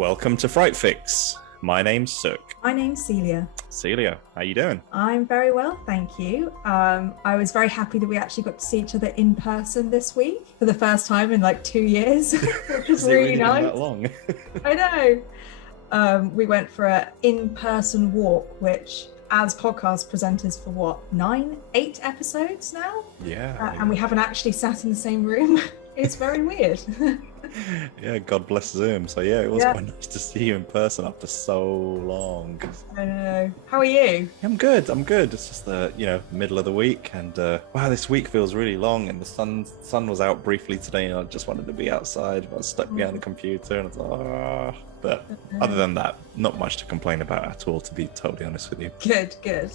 Welcome to Fright Fix. My name's Suk. My name's Celia. Celia, how you doing? I'm very well, thank you. I was very happy that we actually got to see each other in person this week for the first time in like 2 years, which was really nice. That long? I know. We went for an in-person walk, which as podcast presenters for what, 8 episodes now? Yeah. And we haven't actually sat in the same room. It's very weird. Yeah, God bless Zoom. So yeah, it was quite nice to see you in person after so long. I know. How are you? I'm good. It's just the middle of the week, and wow, this week feels really long. And the sun was out briefly today, and I just wanted to be outside. I was stuck behind the computer, and I was like, But other than that, not much to complain about at all, to be totally honest with you. Good.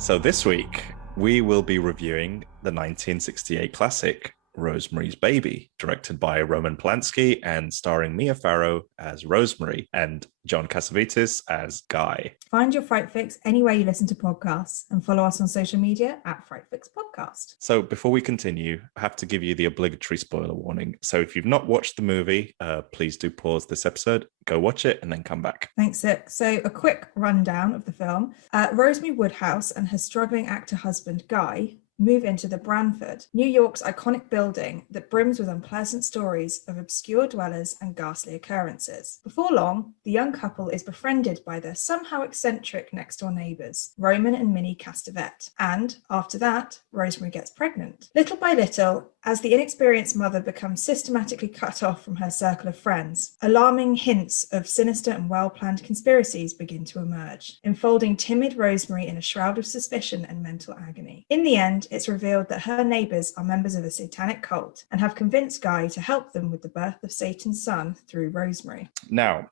So this week, we will be reviewing the 1968 classic, Rosemary's Baby, directed by Roman Polanski and starring Mia Farrow as Rosemary and John Cassavetes as Guy. Find your Fright Fix anywhere you listen to podcasts and follow us on social media at Fright Fix Podcast. So before we continue, I have to give you the obligatory spoiler warning. So if you've not watched the movie, please do pause this episode, go watch it, and then come back. Thanks, Suk. So a quick rundown of the film. Rosemary Woodhouse and her struggling actor husband, Guy, move into the Branford, New York's iconic building that brims with unpleasant stories of obscure dwellers and ghastly occurrences. Before long, the young couple is befriended by their somehow eccentric next-door neighbours, Roman and Minnie Cassavetes, and after that, Rosemary gets pregnant. Little by little, as the inexperienced mother becomes systematically cut off from her circle of friends, alarming hints of sinister and well-planned conspiracies begin to emerge, enfolding timid Rosemary in a shroud of suspicion and mental agony. In the end, it's revealed that her neighbours are members of a satanic cult and have convinced Guy to help them with the birth of Satan's son through Rosemary. Now,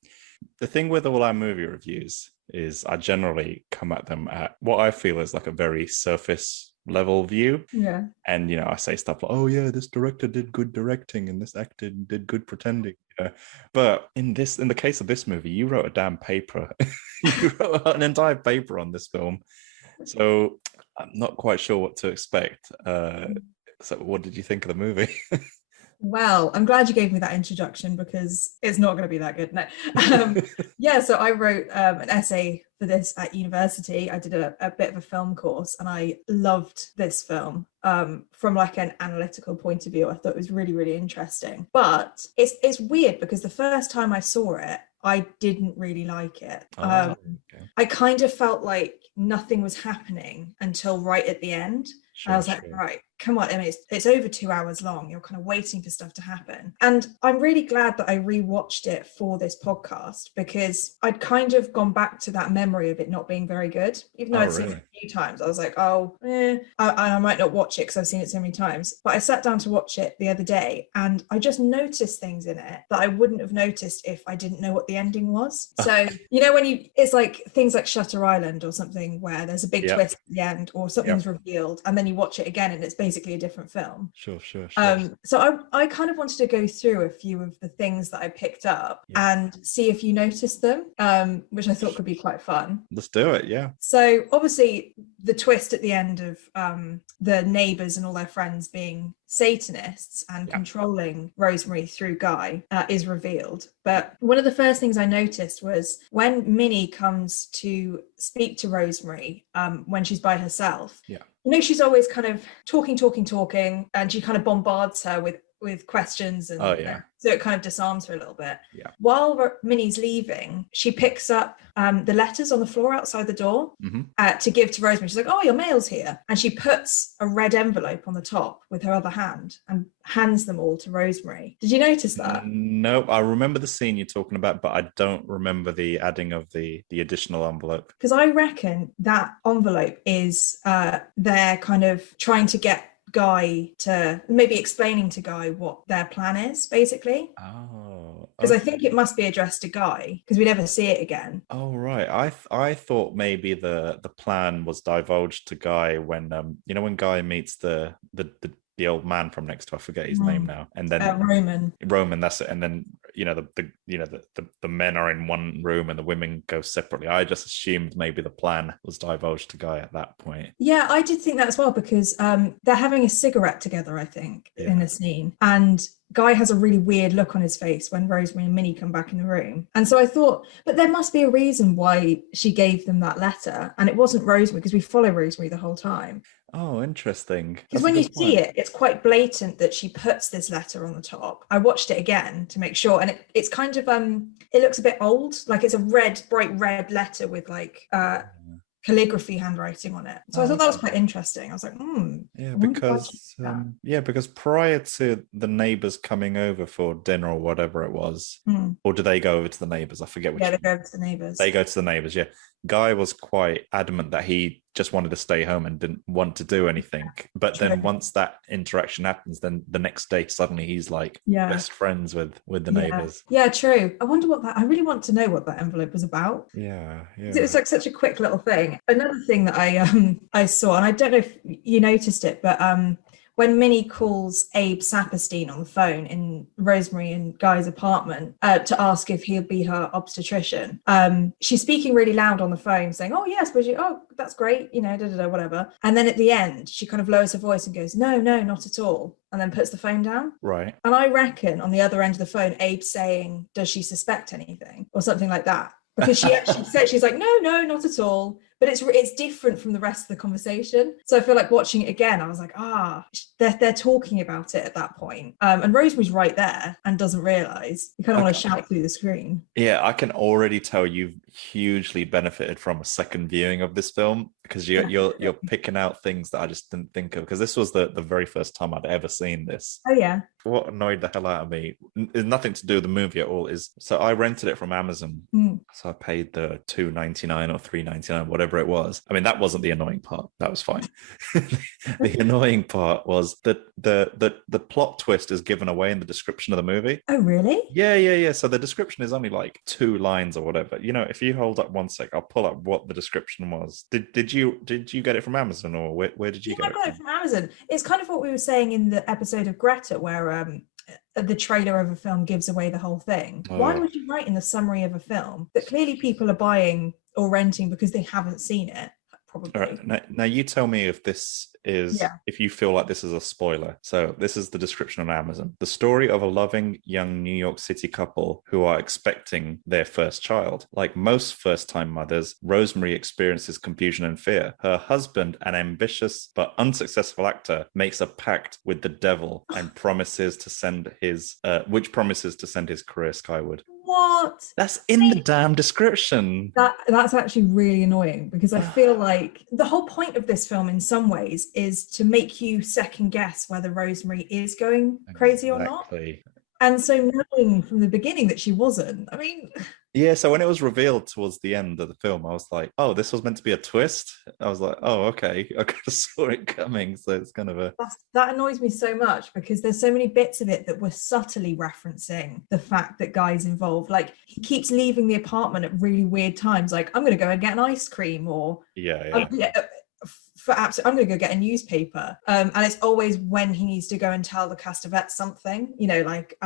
the thing with all our movie reviews is I generally come at them at what I feel is like a very surface level view. Yeah. And, I say stuff like, oh yeah, this director did good directing and this actor did good pretending. But in the case of this movie, you wrote a damn paper. You wrote an entire paper on this film. So I'm not quite sure what to expect. So what did you think of the movie? Well, I'm glad you gave me that introduction because it's not going to be that good. No. So I wrote an essay for this at university. I did a bit of a film course and I loved this film from like an analytical point of view. I thought it was really, really interesting. But it's weird because the first time I saw it, I didn't really like it. Okay. I kind of felt like nothing was happening until right at the end. Sure, I was like, right, come on. I mean, it's over 2 hours long. You're kind of waiting for stuff to happen. And I'm really glad that I rewatched it for this podcast because I'd kind of gone back to that memory of it not being very good. Even though I'd seen it a few times, I was like, I might not watch it because I've seen it so many times. But I sat down to watch it the other day and I just noticed things in it that I wouldn't have noticed if I didn't know what the ending was. So, it's like things like Shutter Island or something where there's a big twist at the end or something's revealed and then you watch it again and it's basically a different film. Sure. So I kind of wanted to go through a few of the things that I picked up and see if you noticed them, which I thought could be quite fun. Let's do it, yeah. So obviously the twist at the end of the neighbours and all their friends being Satanists and controlling Rosemary through Guy is revealed. But one of the first things I noticed was when Minnie comes to speak to Rosemary when she's by herself. Yeah. She's always kind of talking, and she kind of bombards her with questions and so it kind of disarms her a little bit. Yeah. While Minnie's leaving, she picks up the letters on the floor outside the door to give to Rosemary. She's like, oh, your mail's here. And she puts a red envelope on the top with her other hand and hands them all to Rosemary. Did you notice that? No, I remember the scene you're talking about, but I don't remember the adding of the additional envelope. Because I reckon that envelope is they're kind of trying to get Guy to maybe explaining to Guy what their plan is, basically. Oh, because I think it must be addressed to Guy because we never see it again. Oh right, I thought maybe the plan was divulged to Guy when when Guy meets the old man from next door. I forget his name now, and then Roman. That's it, and then the men are in one room and the women go separately. I just assumed maybe the plan was divulged to Guy at that point. Yeah, I did think that as well, because they're having a cigarette together, I think, in a scene. And Guy has a really weird look on his face when Rosemary and Minnie come back in the room. And so I thought, but there must be a reason why she gave them that letter. And it wasn't Rosemary, because we follow Rosemary the whole time. Oh, interesting. Because when you see it, it's quite blatant that she puts this letter on the top. I watched it again to make sure. And it's kind of, it looks a bit old. Like it's a bright red letter with like calligraphy handwriting on it. So I thought that was quite interesting. I was like, because prior to the neighbors coming over for dinner or whatever it was, or do they go over to the neighbors? I forget which. Yeah, they go over to the neighbors. They go to the neighbors, yeah. Guy was quite adamant that he just wanted to stay home and didn't want to do anything. But then once that interaction happens, then the next day suddenly he's like best friends with the neighbors. Yeah, true. I wonder I really want to know what that envelope was about. Yeah. It was like such a quick little thing. Another thing that I saw, and I don't know if you noticed it, but when Minnie calls Abe Saperstein on the phone in Rosemary and Guy's apartment to ask if he'll be her obstetrician, she's speaking really loud on the phone saying, oh, yes, that's great, whatever. And then at the end, she kind of lowers her voice and goes, no, not at all. And then puts the phone down. Right. And I reckon on the other end of the phone, Abe's saying, does she suspect anything? Or something like that. Because she actually said, she's like, no, not at all. But it's different from the rest of the conversation. So I feel like watching it again, I was like, they're talking about it at that point. And Rosemary's right there and doesn't realise. You kind of want to shout through the screen. Yeah, I can already tell you've hugely benefited from a second viewing of this film, because you're picking out things that I just didn't think of, because this was the very first time I'd ever seen this. Oh yeah. What annoyed the hell out of me is nothing to do with the movie at all. So I rented it from Amazon. So I paid the $2.99 or $3.99, whatever it was. I mean, that wasn't the annoying part. That was fine. The annoying part was that the plot twist is given away in the description of the movie. Oh really? Yeah. So the description is only like 2 lines or whatever. If you hold up one sec, I'll pull up what the description was. Did you get it from Amazon, or where did you get it from? I got it from Amazon. It's kind of what we were saying in the episode of Greta, where the trailer of a film gives away the whole thing. Why would you write in the summary of a film that clearly people are buying or renting because they haven't seen it? Probably. All right, now you tell me if this is, if you feel like this is a spoiler. So this is the description on Amazon. The story of a loving young New York City couple who are expecting their first child. Like most first-time mothers, Rosemary experiences confusion and fear. Her husband, an ambitious but unsuccessful actor, makes a pact with the devil and promises to send his career skyward. What? That's in the damn description. That's actually really annoying, because I feel like the whole point of this film in some ways is to make you second guess whether Rosemary is going crazy or not. And so knowing from the beginning that she wasn't, I mean... Yeah, so when it was revealed towards the end of the film, I was like, oh, this was meant to be a twist? I was like, oh, okay. I kind of saw it coming, so it's kind of a... That annoys me so much, because there's so many bits of it that were subtly referencing the fact that Guy's involved. Like, he keeps leaving the apartment at really weird times, like, I'm going to go and get an ice cream, or... I'm going to go get a newspaper. And it's always when he needs to go and tell the Cassavetes something, like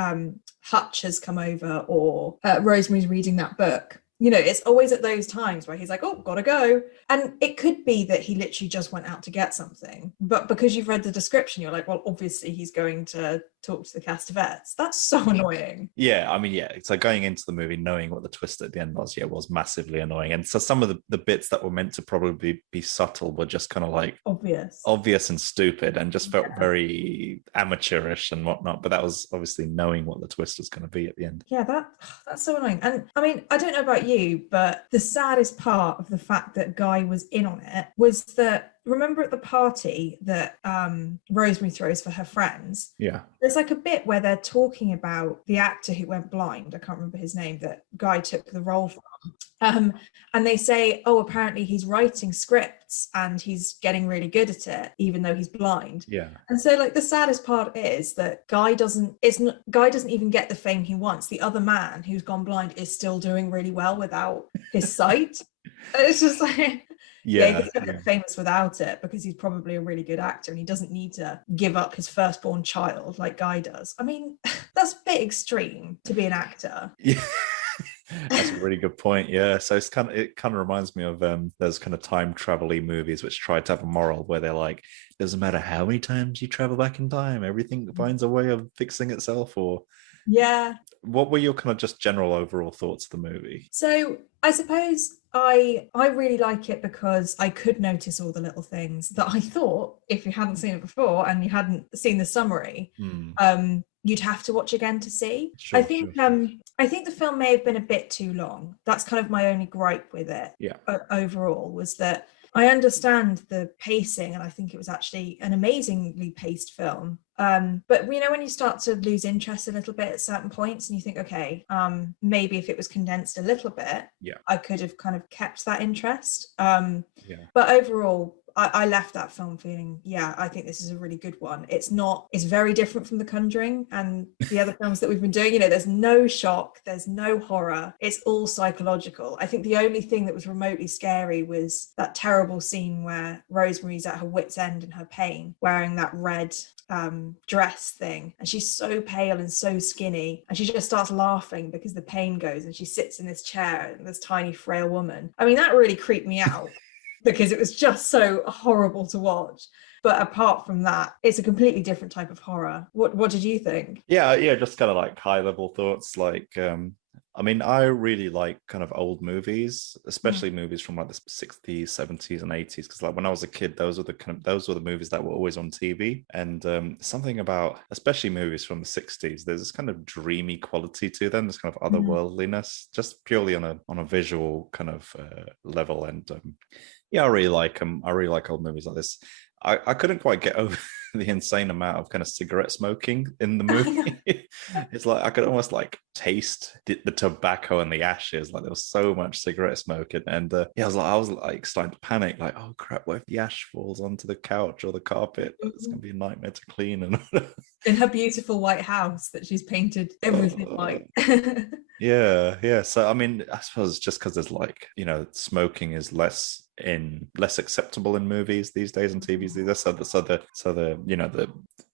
Hutch has come over, or Rosemary's reading that book. It's always at those times where he's like, oh, gotta go. And it could be that he literally just went out to get something. But because you've read the description, you're like, well, obviously he's going to talk to the Cassavetes. That's so annoying. Yeah, I mean, yeah. So going into the movie, knowing what the twist at the end was massively annoying. And so some of the bits that were meant to probably be subtle were just kind of like... Obvious and stupid, and just felt very amateurish and whatnot. But that was obviously knowing what the twist was going to be at the end. Yeah, that's so annoying. And I mean, I don't know about you, but the saddest part of the fact that Guy was in on it was that, remember at the party that Rosemary throws for her friends? Yeah. There's like a bit where they're talking about the actor who went blind. I can't remember his name, that Guy took the role from. And they say, oh, apparently he's writing scripts and he's getting really good at it, even though he's blind. Yeah. And so like the saddest part is that Guy doesn't even get the fame he wants. The other man who's gone blind is still doing really well without his sight. It's just like... Yeah, he's going to get famous without it, because he's probably a really good actor and he doesn't need to give up his firstborn child like Guy does. I mean, That's a bit extreme to be an actor. Yeah. That's a really good point. Yeah, so it kind of reminds me of those kind of time travel-y movies which try to have a moral where they're like, doesn't matter how many times you travel back in time, everything finds a way of fixing itself. Or Yeah. what were your kind of just general overall thoughts of the movie? So I suppose I really like it because I could notice all the little things that I thought, if you hadn't seen it before and you hadn't seen the summary, you'd have to watch again to see. Sure, I think I think the film may have been a bit too long. That's kind of my only gripe with it. Yeah. Overall, was that I understand the pacing, and I think it was actually an amazingly paced film. But when you start to lose interest a little bit at certain points, and you think, okay, maybe if it was condensed a little bit, I could have kind of kept that interest. But overall, I left that film feeling, I think this is a really good one. It's very different from The Conjuring and the other films that we've been doing. There's no shock, there's no horror. It's all psychological. I think the only thing that was remotely scary was that terrible scene where Rosemary's at her wit's end in her pain, wearing that red dress thing, and she's so pale and so skinny, and she just starts laughing because the pain goes, and she sits in this chair, and this tiny frail woman. I mean, that really creeped me out. Because it was just so horrible to watch. But apart from that, it's a completely different type of horror. What did you think? Yeah, just kind of like high level thoughts. Like, I mean, I really like kind of old movies, especially movies from like the 60s, 70s, and 80s. Because like when I was a kid, those were the movies that were always on TV. And something about, especially movies from the 60s, there's this kind of dreamy quality to them. There's kind of otherworldliness, just purely on a visual kind of level. And I really like them. I really like old movies like this. I couldn't quite get over the insane amount of kind of cigarette smoking in the movie. It's like I could almost like taste the tobacco and the ashes. Like there was so much cigarette smoking, and I was like starting to panic. Like, oh crap, what if the ash falls onto the couch or the carpet? It's gonna be a nightmare to clean. And in her beautiful white house that she's painted everything white. Yeah. So I mean, I suppose it's just because there's like smoking is less acceptable in movies these days and TVs these days. So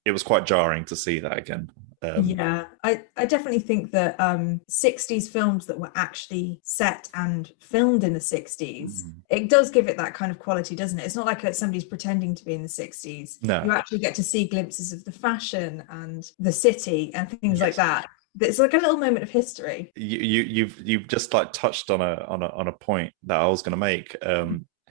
it was quite jarring to see that again. I definitely think that 60s films that were actually set and filmed in the 60s, it does give it that kind of quality, doesn't it? It's not like somebody's pretending to be in the 60s. No. You actually get to see glimpses of the fashion and the city and things like that. It's like a little moment of history. You've just like touched on a point that I was going to make.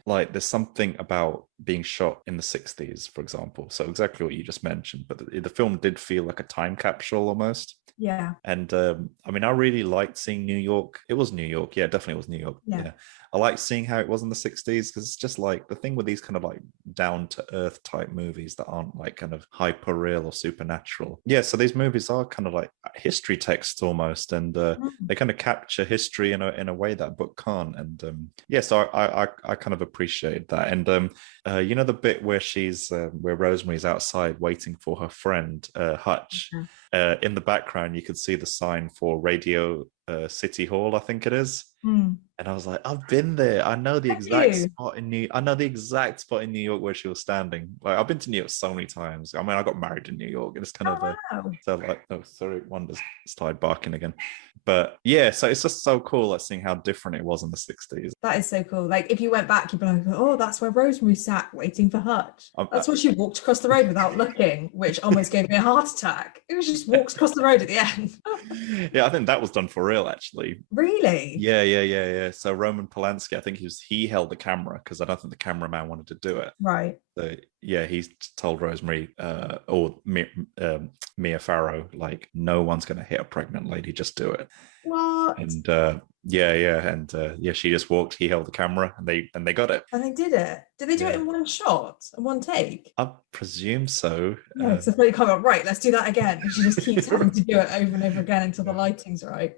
Like there's something about being shot in the 60s, for example. So exactly what you just mentioned, but the film did feel like a time capsule almost. Yeah. And I mean, I really liked seeing New York. It was New York. Yeah, definitely was New York. Yeah. I like seeing how it was in the 60s because it's just like the thing with these kind of like down to earth type movies that aren't like kind of hyper real or supernatural. Yeah, so these movies are kind of like history texts almost, and they kind of capture history in a way that a book can't. And so I kind of appreciate that. And the bit where where Rosemary's outside waiting for her friend Hutch. In the background, you could see the sign for Radio City Hall, I think it is. And I was like, I've been there. I know the exact spot in New York where she was standing. Like I've been to New York so many times. I mean, I got married in New York, and it's kind so like, oh, sorry, one just started barking again. But yeah, so it's just so cool like seeing how different it was in the 60s. That is so cool. Like if you went back, you'd be like, oh, that's where Rosemary sat waiting for Hutch. That's where she walked across the road without looking, which almost gave me a heart attack. It was just walks across the road at the end. Yeah, I think that was done for real, actually. Really? Yeah. So Roman Polanski, I think he held the camera because I don't think the cameraman wanted to do it. Right. So yeah, he told Rosemary or Mia Farrow, like, no one's going to hit a pregnant lady, just do it. What? And she just walked. He held the camera, and they got it. And they did it. Did they do it in one shot, in one take? I presume so. Yeah, so they come up, right, let's do that again. And she just keeps having to do it over and over again until the lighting's right.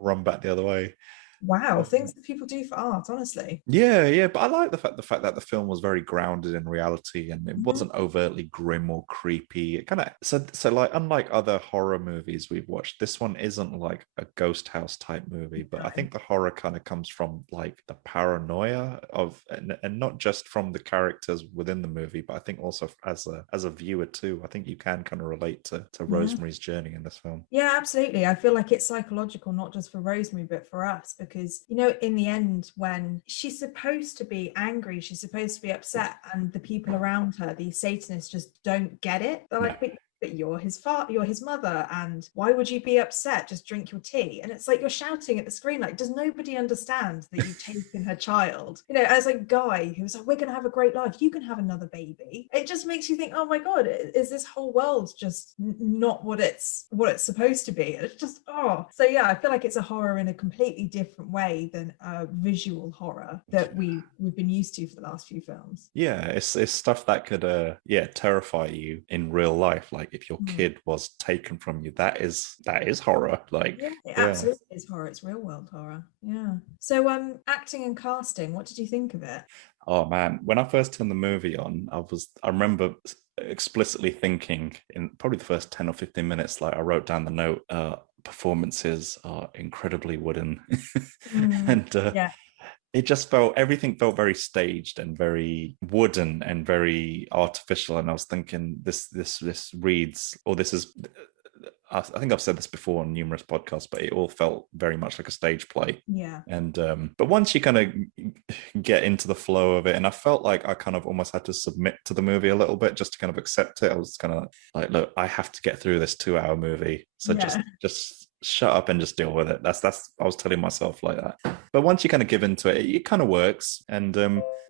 Run back the other way. Wow, things that people do for art, honestly. Yeah, but I like the fact that the film was very grounded in reality and it Mhm. wasn't overtly grim or creepy. It kind of so like unlike other horror movies we've watched, this one isn't like a ghost house type movie, but I think the horror kind of comes from like the paranoia of and not just from the characters within the movie, but I think also as a viewer too. I think you can kind of relate to Yeah. Rosemary's journey in this film. Yeah, absolutely. I feel like it's psychological, not just for Rosemary, but for us, because, in the end, when she's supposed to be angry, she's supposed to be upset, and the people around her, these Satanists, just don't get it. They're No. like, but you're his father, you're his mother, and why would you be upset? Just drink your tea. And it's like you're shouting at the screen, like, does nobody understand that you've taken her child? As a guy who's like, we're gonna have a great life, you can have another baby. It just makes you think, oh my god, is this whole world just not what it's supposed to be? And it's just so yeah, I feel like it's a horror in a completely different way than a visual horror that we've been used to for the last few films. Yeah, it's stuff that could terrify you in real life. Like if your kid was taken from you, that is horror. Like Yeah, it yeah. absolutely is horror. It's real world horror. Yeah. So acting and casting, what did you think of it? Oh man, when I first turned the movie on, I remember explicitly thinking in probably the first 10 or 15 minutes, like I wrote down the note, performances are incredibly wooden. And Yeah. everything felt very staged and very wooden and very artificial. And I was thinking this reads, or this is, I think I've said this before on numerous podcasts, but it all felt very much like a stage play. Yeah. And but once you kind of get into the flow of it, and I felt like I kind of almost had to submit to the movie a little bit just to kind of accept it. I was kind of like, look, I have to get through this 2 hour movie, so just shut up and just deal with it. That's I was telling myself like that. But once you kind of give into it, it kind of works. And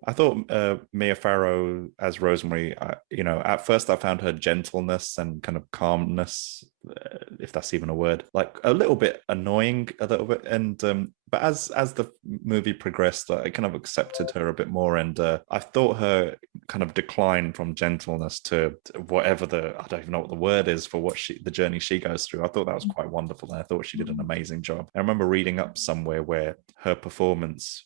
I thought Mia Farrow as Rosemary, at first I found her gentleness and kind of calmness, if that's even a word, like a little bit annoying, a little bit. And but as the movie progressed, I kind of accepted her a bit more, and I thought her kind of decline from gentleness to whatever I don't even know what the word is for the journey she goes through. I thought that was quite wonderful, and I thought she did an amazing job. I remember reading up somewhere where her performance,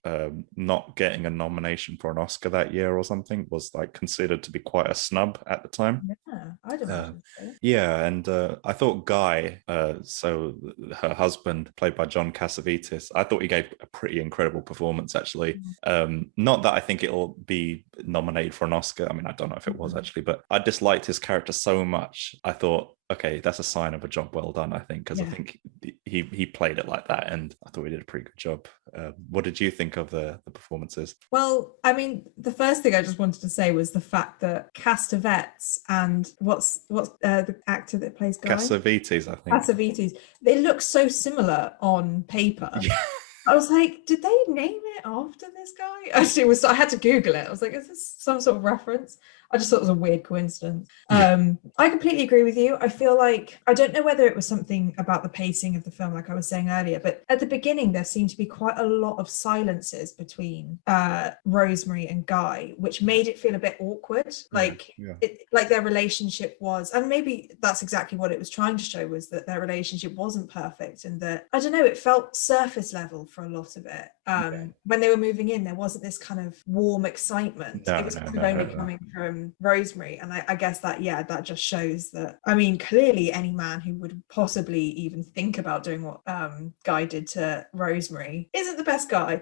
not getting a nomination for an Oscar that year or something, was like considered to be quite a snub at the time. Yeah, I'd imagine so. Yeah, and I thought Guy, so her husband, played by John Cassavetes, I thought he gave a pretty incredible performance, actually. Not that I think it'll be nominated for an Oscar. I mean, I don't know if it was actually, but I disliked his character so much. I thought, okay, that's a sign of a job well done, I think, because I think he played it like that, and I thought he did a pretty good job. What did you think of the performances? Well, I mean, the first thing I just wanted to say was the fact that Cassavetes and what's the actor that plays Guy? Cassavetes, I think. Cassavetes. They look so similar on paper. Yeah. I was like, did they name it after this guy? Actually, I had to Google it. I was like, is this some sort of reference? I just thought it was a weird coincidence. I completely agree with you. I feel like, I don't know whether it was something about the pacing of the film, like I was saying earlier, but at the beginning, there seemed to be quite a lot of silences between Rosemary and Guy, which made it feel a bit awkward. Like their relationship was, and maybe that's exactly what it was trying to show, was that their relationship wasn't perfect, and that, I don't know, it felt surface level for a lot of it. When they were moving in, there wasn't this kind of warm excitement. It was only coming from Rosemary, and I guess that that just shows that, I mean, clearly any man who would possibly even think about doing what Guy did to Rosemary isn't the best guy.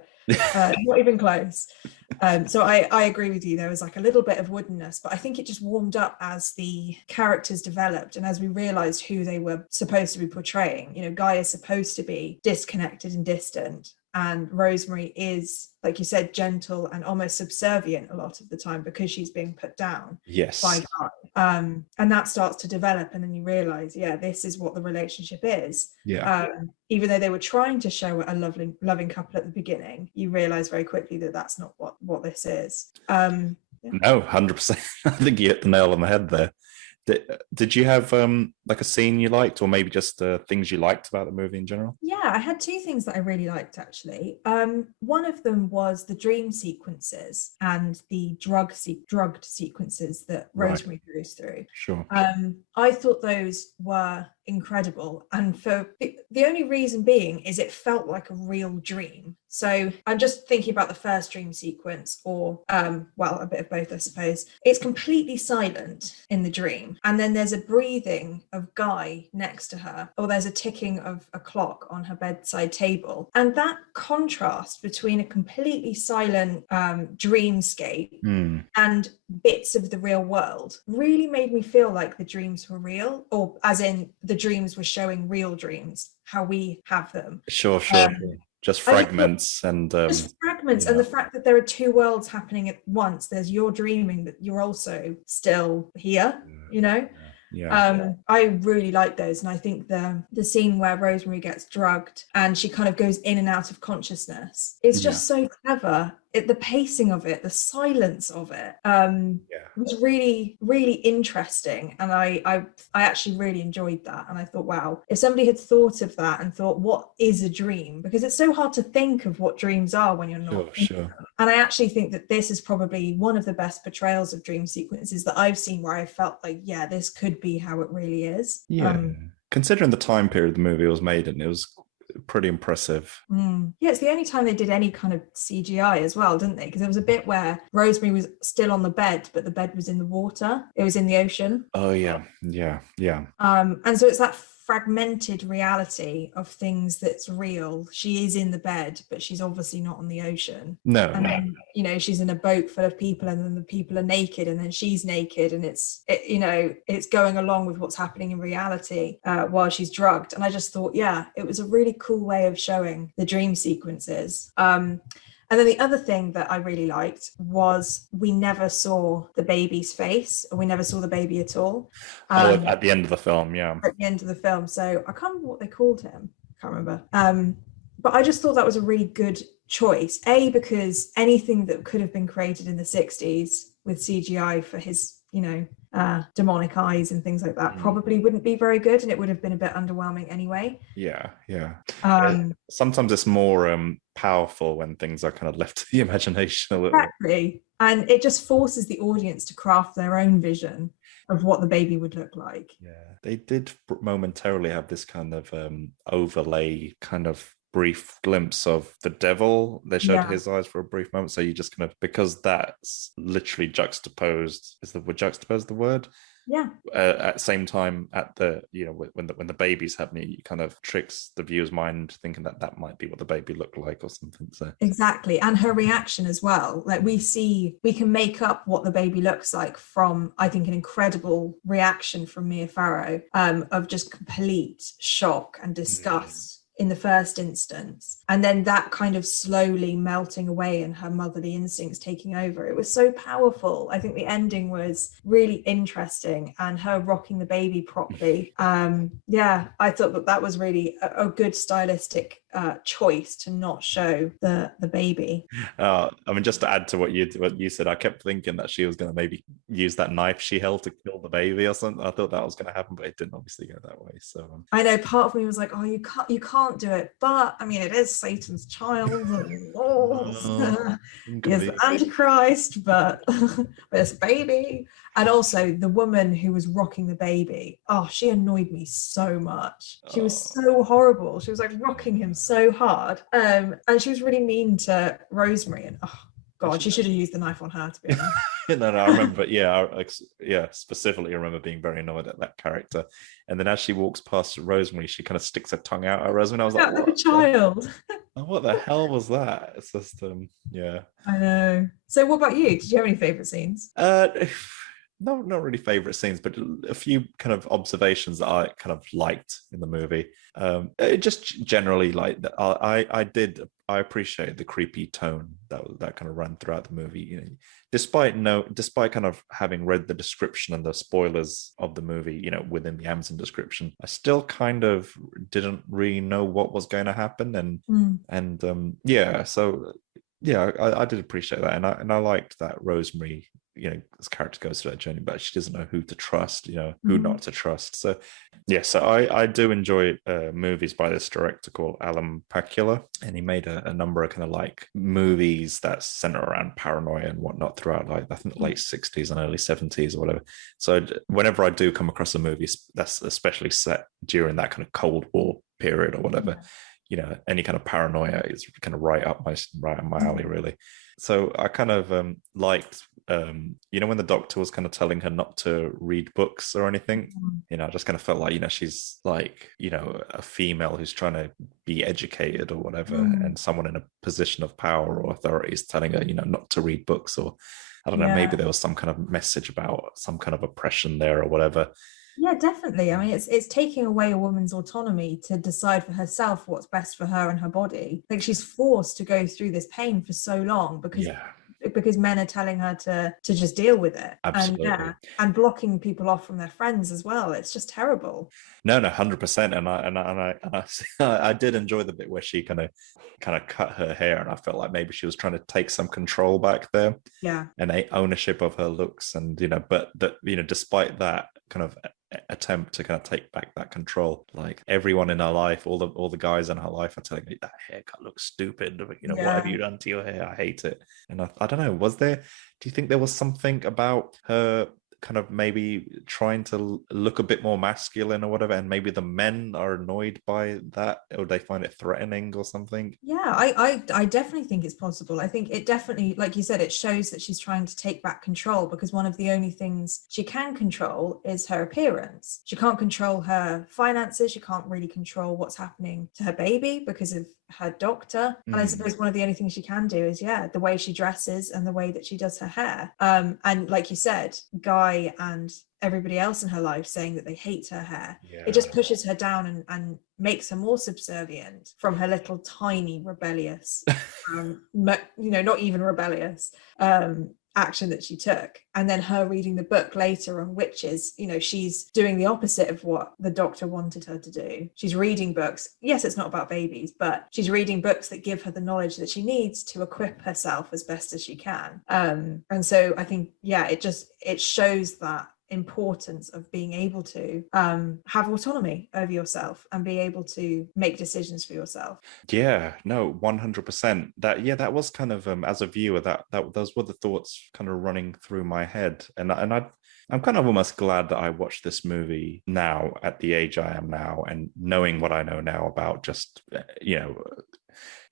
Not even close. So I agree with you. There was like a little bit of woodenness, but I think it just warmed up as the characters developed and as we realized who they were supposed to be portraying. Guy is supposed to be disconnected and distant, and Rosemary is, like you said, gentle and almost subservient a lot of the time because she's being put down by Guy. And that starts to develop, and then you realize, this is what the relationship is. Even though they were trying to show a loving couple at the beginning, you realize very quickly that that's not what this is. No, 100%. I think you hit the nail on the head there. Did you have like a scene you liked, or maybe just things you liked about the movie in general? Yeah, I had two things that I really liked actually. One of them was the dream sequences and the drugged sequences that Right. Rosemary goes through. Sure. I thought those were incredible, and for the only reason being is it felt like a real dream. So I'm just thinking about the first dream sequence, or well, a bit of both, I suppose. It's completely silent in the dream, and then there's a breathing of Guy next to her, or there's a ticking of a clock on her bedside table, and that contrast between a completely silent dreamscape and bits of the real world really made me feel like the dreams were real, or as in the dreams were showing real dreams, how we have them. Sure. Just fragments and just fragments, and the fact that there are two worlds happening at once. There's your dreaming, but you're also still here, you know. I really like those, and I think the scene where Rosemary gets drugged and she kind of goes in and out of consciousness, it's just so clever. The pacing of it, the silence of it, was really, really interesting, and I actually really enjoyed that. And I thought, wow, if somebody had thought of that and thought, what is a dream? Because it's so hard to think of what dreams are when you're not. Sure. And I actually think that this is probably one of the best portrayals of dream sequences that I've seen, where I felt like, yeah, this could be how it really is. Considering the time period the movie was made in, it was pretty impressive. Yeah, it's the only time they did any kind of CGI as well, didn't they? Because there was a bit where Rosemary was still on the bed, but the bed was in the water. It was in the ocean. Oh yeah. And so it's that fragmented reality of things that's real. She is in the bed, but she's obviously not on the ocean. Then, you know, she's in a boat full of people, and then the people are naked, and then she's naked, and it's going along with what's happening in reality while she's drugged. And I just thought, yeah, it was a really cool way of showing the dream sequences. And then the other thing that I really liked was we never saw the baby's face, or we never saw the baby at all. At the end of the film, yeah. At the end of the film. So I can't remember what they called him. I can't remember. But I just thought that was a really good choice. A, because anything that could have been created in the 60s with CGI for his, demonic eyes and things like that probably wouldn't be very good, and it would have been a bit underwhelming anyway. Yeah. Sometimes it's more powerful when things are kind of left to the imagination a little. Exactly. And it just forces the audience to craft their own vision of what the baby would look like. Yeah, they did momentarily have this kind of overlay, kind of brief glimpse of the devil. They showed his eyes for a brief moment, so you just kind of, because that's literally juxtaposed. Is the word juxtaposed the word? Yeah. At the same time, at the when the baby's happening, it kind of tricks the viewer's mind thinking that might be what the baby looked like or something. So exactly, and her reaction as well. Like we can make up what the baby looks like from, I think, an incredible reaction from Mia Farrow of just complete shock and disgust in the first instance, and then that kind of slowly melting away and her motherly instincts taking over. It was so powerful. I think the ending was really interesting, and her rocking the baby properly. I thought that was really a good stylistic choice to not show the baby. I mean, just to add to what you said, I kept thinking that she was going to maybe use that knife she held to kill the baby or something. I thought that was going to happen, but it didn't obviously go that way. So I know part of me was like, oh, you can't do it, but I mean, it is Satan's child. Yes, the Antichrist, but this baby. And also the woman who was rocking the baby, she annoyed me so much. She was so horrible. She was like rocking him so hard, and she was really mean to Rosemary, and God, she should have used the knife on her, to be honest. No, I remember, specifically I remember being very annoyed at that character. And then as she walks past Rosemary, she kind of sticks her tongue out at Rosemary. I was like a child. What the hell was that? It's just, I know. So what about you? Did you have any favourite scenes? Not really favorite scenes, but a few kind of observations that I kind of liked in the movie. Just generally, like I appreciate the creepy tone that kind of ran throughout the movie. Despite kind of having read the description and the spoilers of the movie, within the Amazon description, I still kind of didn't really know what was going to happen, I did appreciate that, and I liked that Rosemary this character goes through that journey, but she doesn't know who to trust, who not to trust. So yeah, so I do enjoy movies by this director called Alan Pakula, and he made a number of kind of like movies that center around paranoia and whatnot throughout, like I think the late 60s and early 70s or whatever. So whenever I do come across a movie that's especially set during that kind of Cold War period or whatever, any kind of paranoia is kind of right up my alley, really. So I kind of liked, when the doctor was kind of telling her not to read books or anything, I just kind of felt like, she's like, a female who's trying to be educated or whatever, and someone in a position of power or authority is telling her, not to read books, or I don't know, maybe there was some kind of message about some kind of oppression there or whatever. Yeah, definitely. I mean, it's taking away a woman's autonomy to decide for herself what's best for her and her body. Like, she's forced to go through this pain for so long because men are telling her to just deal with it. Absolutely. And blocking people off from their friends as well. It's just terrible. No, 100%. And I did enjoy the bit where she kind of cut her hair, and I felt like maybe she was trying to take some control back there. Yeah. And ownership of her looks, and but that, despite that kind of attempt to kind of take back that control, like everyone in her life, all the guys in her life are telling me that haircut looks stupid, what have you done to your hair? I hate it. And I don't know, do you think there was something about her kind of maybe trying to look a bit more masculine or whatever, and maybe the men are annoyed by that, or they find it threatening or something? I definitely think it's possible. I think it definitely, like you said, it shows that she's trying to take back control, because one of the only things she can control is her appearance. She can't control her finances. She can't really control what's happening to her baby because of her doctor. And I suppose one of the only things she can do is the way she dresses and the way that she does her hair. And like you said, Guy and everybody else in her life saying that they hate her hair, it just pushes her down and makes her more subservient from her little tiny rebellious not even rebellious action that she took. And then her reading the book later on witches, she's doing the opposite of what the doctor wanted her to do. She's reading books. Yes, it's not about babies, but she's reading books that give her the knowledge that she needs to equip herself as best as she can. And so I think, it shows that importance of being able to have autonomy over yourself and be able to make decisions for yourself. 100%. That was kind of as a viewer, that those were the thoughts kind of running through my head, and I'm kind of almost glad that I watched this movie now at the age I am now, and knowing what I know now about just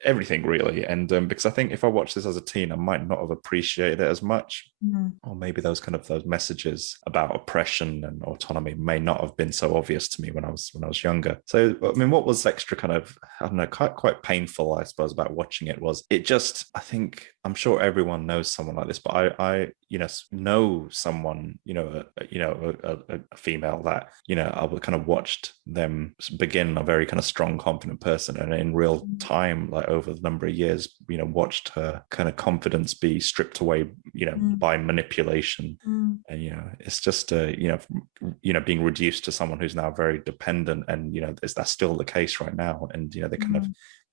everything, really. And because I think if I watched this as a teen, I might not have appreciated it as much, or maybe those messages about oppression and autonomy may not have been so obvious to me when I was younger. So I mean, what was extra kind of, I don't know, quite painful, I suppose, about watching it was it just, I think, I'm sure everyone knows someone like this, but I know someone, a female that, I kind of watched them begin a very kind of strong, confident person, and in real time, like over the number of years, watched her kind of confidence be stripped away, by manipulation. And, it's just, being reduced to someone who's now very dependent, and, is that still the case right now? And, they kind of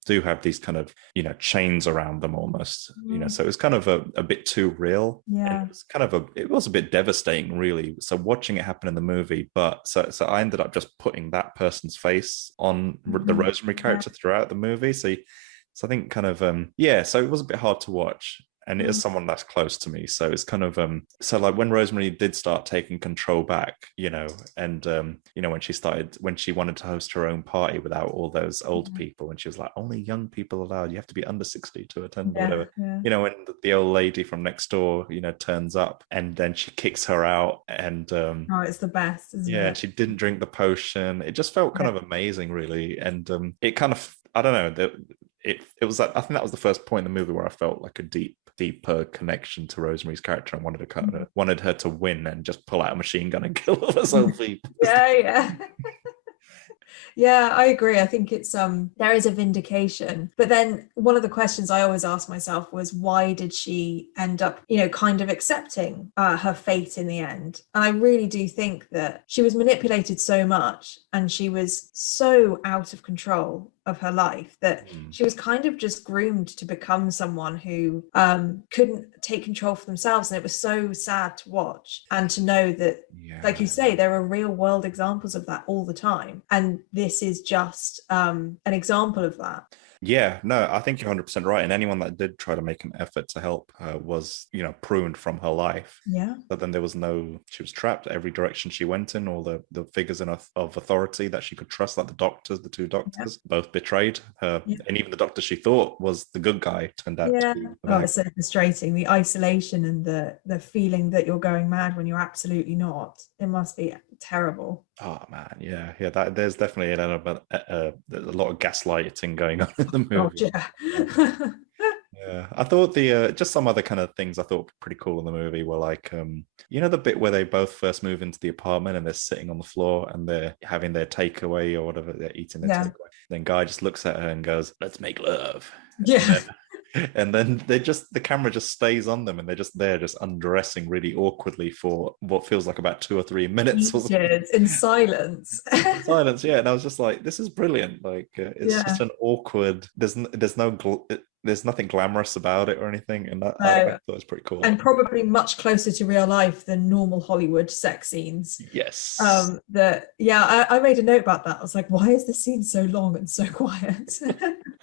do have these kind of chains around them almost, so it was kind of a bit too real. And it was a bit devastating, really. So watching it happen in the movie, but so I ended up just putting that person's face on the Rosemary character throughout the movie. So I think kind of so it was a bit hard to watch. And it is someone that's close to me, so it's kind of so like when Rosemary did start taking control back, and when she wanted to host her own party without all those old people, and she was like, only young people allowed, you have to be under 60 to attend, whatever. When the old lady from next door turns up, and then she kicks her out, and it's the best, isn't it? She didn't drink the potion. It just felt kind of amazing, really. And it kind of, I don't know, it was like, I think that was the first point in the movie where I felt like a deeper connection to Rosemary's character, and wanted her to win and just pull out a machine gun and kill all those old people. Yeah, I agree. I think it's there is a vindication. But then one of the questions I always asked myself was, why did she end up, kind of accepting her fate in the end? And I really do think that she was manipulated so much, and she was so out of control of her life that she was kind of just groomed to become someone who couldn't take control for themselves. And it was so sad to watch and to know that, like you say, there are real world examples of that all the time. And this is just an example of that. Yeah, no, I think you're 100% right. And anyone that did try to make an effort to help her was, pruned from her life. Yeah. But then she was trapped every direction she went in. All the figures of authority that she could trust, like the two doctors, both betrayed her. Yeah. And even the doctor she thought was the good guy turned out to be the bad. It's so frustrating. The isolation and the feeling that you're going mad when you're absolutely not. It must be terrible. Oh man, yeah. There's definitely an element, a lot of gaslighting going on in the movie. Oh, yeah. Yeah, I thought just some other kind of things I thought pretty cool in the movie were like, the bit where they both first move into the apartment and they're sitting on the floor and they're having their takeaway or whatever, they're eating their takeaway. Then Guy just looks at her and goes, "Let's make love." Yeah. And then the camera just stays on them and they're just there, just undressing really awkwardly for what feels like about 2 or 3 minutes. In silence. In silence, yeah. And I was just like, this is brilliant. Like, it's just an awkward. There's nothing glamorous about it or anything, and I thought it was pretty cool. And probably much closer to real life than normal Hollywood sex scenes. Yes. I made a note about that. I was like, why is this scene so long and so quiet?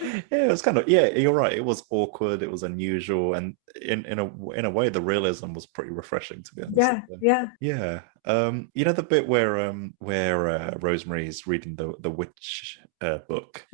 Yeah, it was kind of, you're right. It was awkward. It was unusual, and in a way, the realism was pretty refreshing, to be honest. Yeah. The bit where Rosemary is reading the witch book,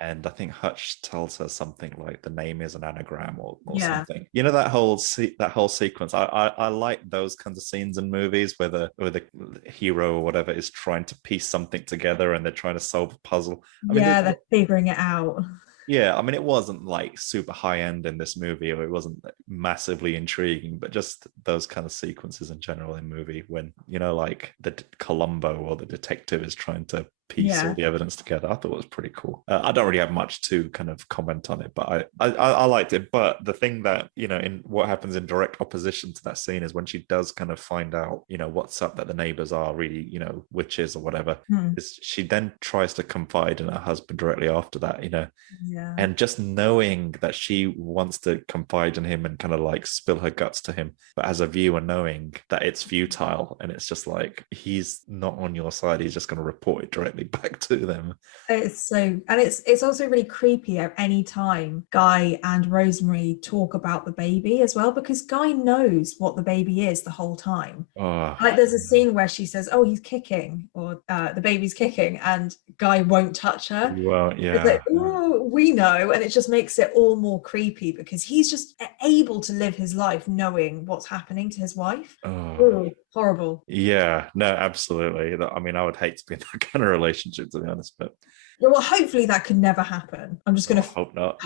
and I think Hutch tells her something like the name is an anagram or something. That whole sequence. I like those kinds of scenes in movies where the hero or whatever is trying to piece something together and they're trying to solve a puzzle. They're figuring it out. Yeah, I mean, it wasn't like super high end in this movie, or it wasn't massively intriguing, but just those kind of sequences in general in movie when, like the Columbo or the detective is trying to piece all the evidence together. I thought it was pretty cool. I don't really have much to kind of comment on it, but I liked it. But the thing that, in what happens in direct opposition to that scene is when she does kind of find out, what's up, that the neighbors are really, witches or whatever, is she then tries to confide in her husband directly after that, and just knowing that she wants to confide in him and kind of like spill her guts to him, but as a viewer knowing that it's futile and it's just like, he's not on your side, he's just going to report it directly back to them. It's also really creepy at any time Guy and Rosemary talk about the baby as well, because Guy knows what the baby is the whole time. Like there's a scene where she says, "Oh, he's kicking," or the baby's kicking, and Guy won't touch her. Well, yeah. It's like, oh, we know, and it just makes it all more creepy because he's just able to live his life knowing what's happening to his wife. Ooh, horrible. Yeah, no, absolutely. I mean, I would hate to be in that kind of relationship, to be honest, but well, hopefully that could never happen. I'm just going to hope not.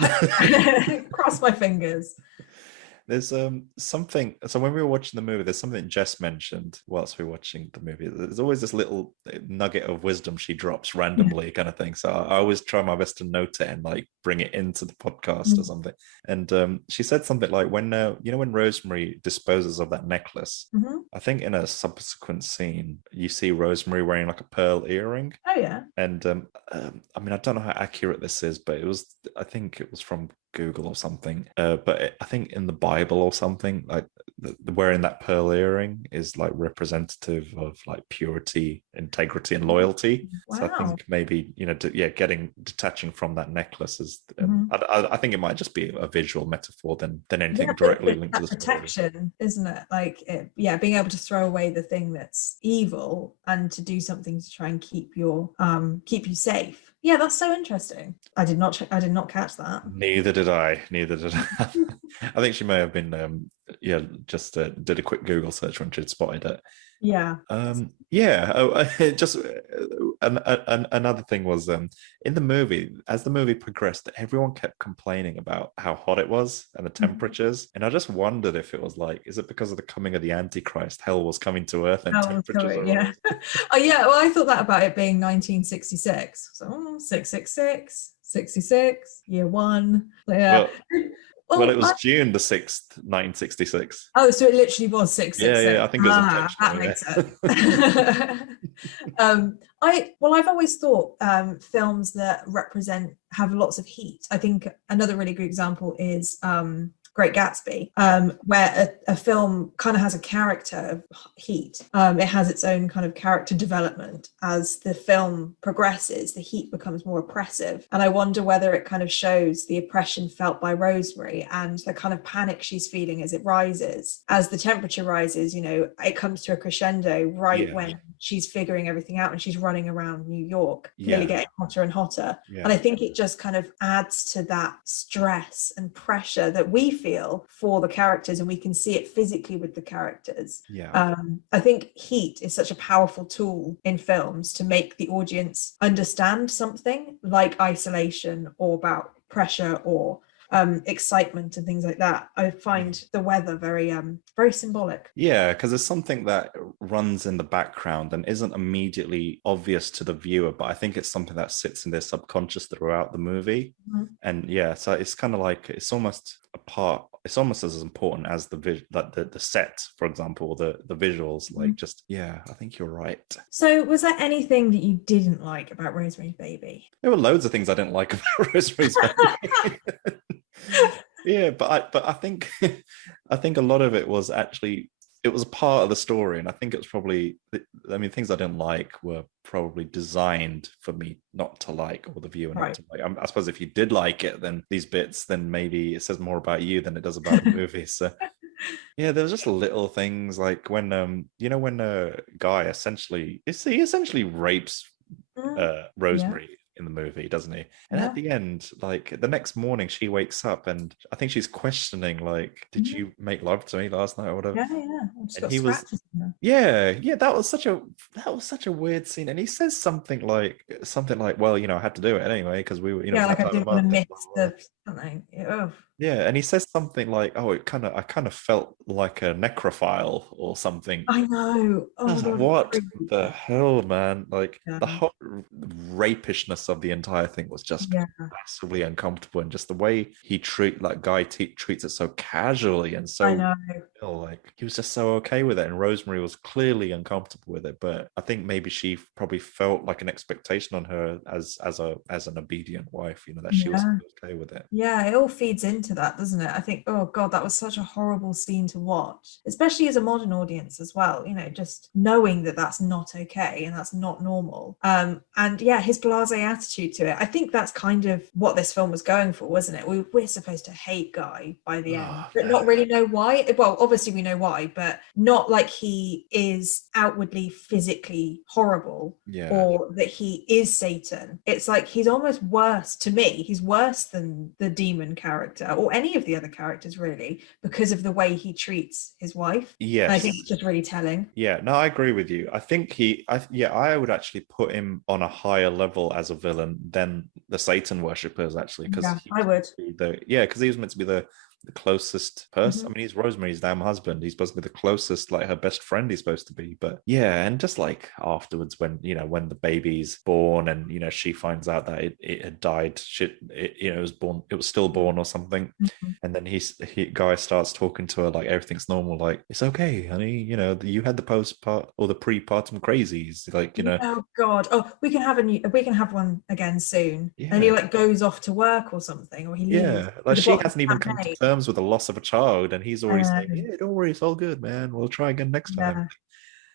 Cross my fingers. There's something, so when we were watching the movie, there's something Jess mentioned whilst we were watching the movie. There's always this little nugget of wisdom she drops randomly, kind of thing. So I always try my best to note it and like bring it into the podcast or something. And she said something like, when when Rosemary disposes of that necklace, I think in a subsequent scene you see Rosemary wearing like a pearl earring. Oh yeah. And I mean, I don't know how accurate this is, but I think it was from Google or something, but I think in the Bible or something, like wearing that pearl earring is like representative of like purity, integrity, and loyalty. Wow. So I think maybe detaching from that necklace is I think it might just be a visual metaphor than anything directly linked to the protection story. Isn't it? Like being able to throw away the thing that's evil and to do something to try and keep you safe. Yeah, that's so interesting. I did not catch that. Neither did I. I think she may have been just did a quick Google search when she'd spotted it. Yeah. Just another thing was in the movie, as the movie progressed, everyone kept complaining about how hot it was and the temperatures, and I just wondered if it was like, is it because of the coming of the Antichrist, hell was coming to earth and temperatures are yeah. Well, I thought that about it being 1966, so 666 66 year one. Yeah. Well, it was June the 6th, 1966. Oh, so it literally was 666. Yeah, I think it was intentional. That makes sense. I've always thought films that have lots of heat. I think another really good example is Great Gatsby, where a film kind of has a character of heat. It has its own kind of character development. As the film progresses, the heat becomes more oppressive. And I wonder whether it kind of shows the oppression felt by Rosemary and the kind of panic she's feeling as it rises. As the temperature rises, it comes to a crescendo when she's figuring everything out and she's running around New York, clearly getting hotter and hotter. And I think it just kind of adds to that stress and pressure that we feel for the characters, and we can see it physically with the characters. I think heat is such a powerful tool in films to make the audience understand something like isolation or about pressure or excitement and things like that. I find the weather very very symbolic. Because it's something that runs in the background and isn't immediately obvious to the viewer, but I think it's something that sits in their subconscious throughout the movie. And so it's kind of like it's almost as important as the set, for example, the visuals. I think you're right. So was there anything that you didn't like about Rosemary's Baby? There were loads of things I didn't like about Rosemary's Baby. but I think a lot of it was actually, it was a part of the story, and I think it's probably, things I didn't like were probably designed for me not to like, or the viewer not to like. I suppose if you did like it, then these bits, then maybe it says more about you than it does about the movie. So there was just little things like when when a guy essentially rapes Rosemary in the movie, doesn't he? And at the end, like the next morning, she wakes up and I think she's questioning, like, did you make love to me last night or whatever? And he was, that was such a weird scene. And he says something like, well, I had to do it anyway because we were, like I didn't want to miss the something. And he says something like, "Oh, I kind of felt like a necrophile or something." I know. I was like, what the hell, man? Like the whole rapishness of the entire thing was just massively uncomfortable, and just the way he treats it so casually and so. I know. Like he was just so okay with it, and Rosemary was clearly uncomfortable with it. But I think maybe she probably felt like an expectation on her as an obedient wife, that she was okay with it. Yeah, it all feeds into that, doesn't it? I think, oh God, that was such a horrible scene to watch, especially as a modern audience as well, just knowing that that's not okay and that's not normal. And his blasé attitude to it. I think that's kind of what this film was going for, wasn't it? We're supposed to hate Guy by the end, but not really know why. Well, obviously we know why, but not like he is outwardly physically horrible or that he is Satan. It's like he's almost worse, to me, he's worse than the demon character or any of the other characters really, because of the way he treats his wife. Yes. And I think it's just really telling. No, I agree with you. I think I would actually put him on a higher level as a villain than the Satan worshippers, actually, because I would. Because he was meant to be the closest person. I mean, he's Rosemary's damn husband. He's supposed to be the closest, like her best friend he's supposed to be. But and just like afterwards when when the baby's born and she finds out that it had died, it was born, it was stillborn or something, and then Guy starts talking to her like everything's normal, like it's okay, honey, you had the postpart or the prepartum crazies, like oh God, we can have one again soon. And he like goes off to work or something, or he leaves. Like she hasn't even come to terms with the loss of a child, and he's already saying, don't worry, it's all good, man, we'll try again next time.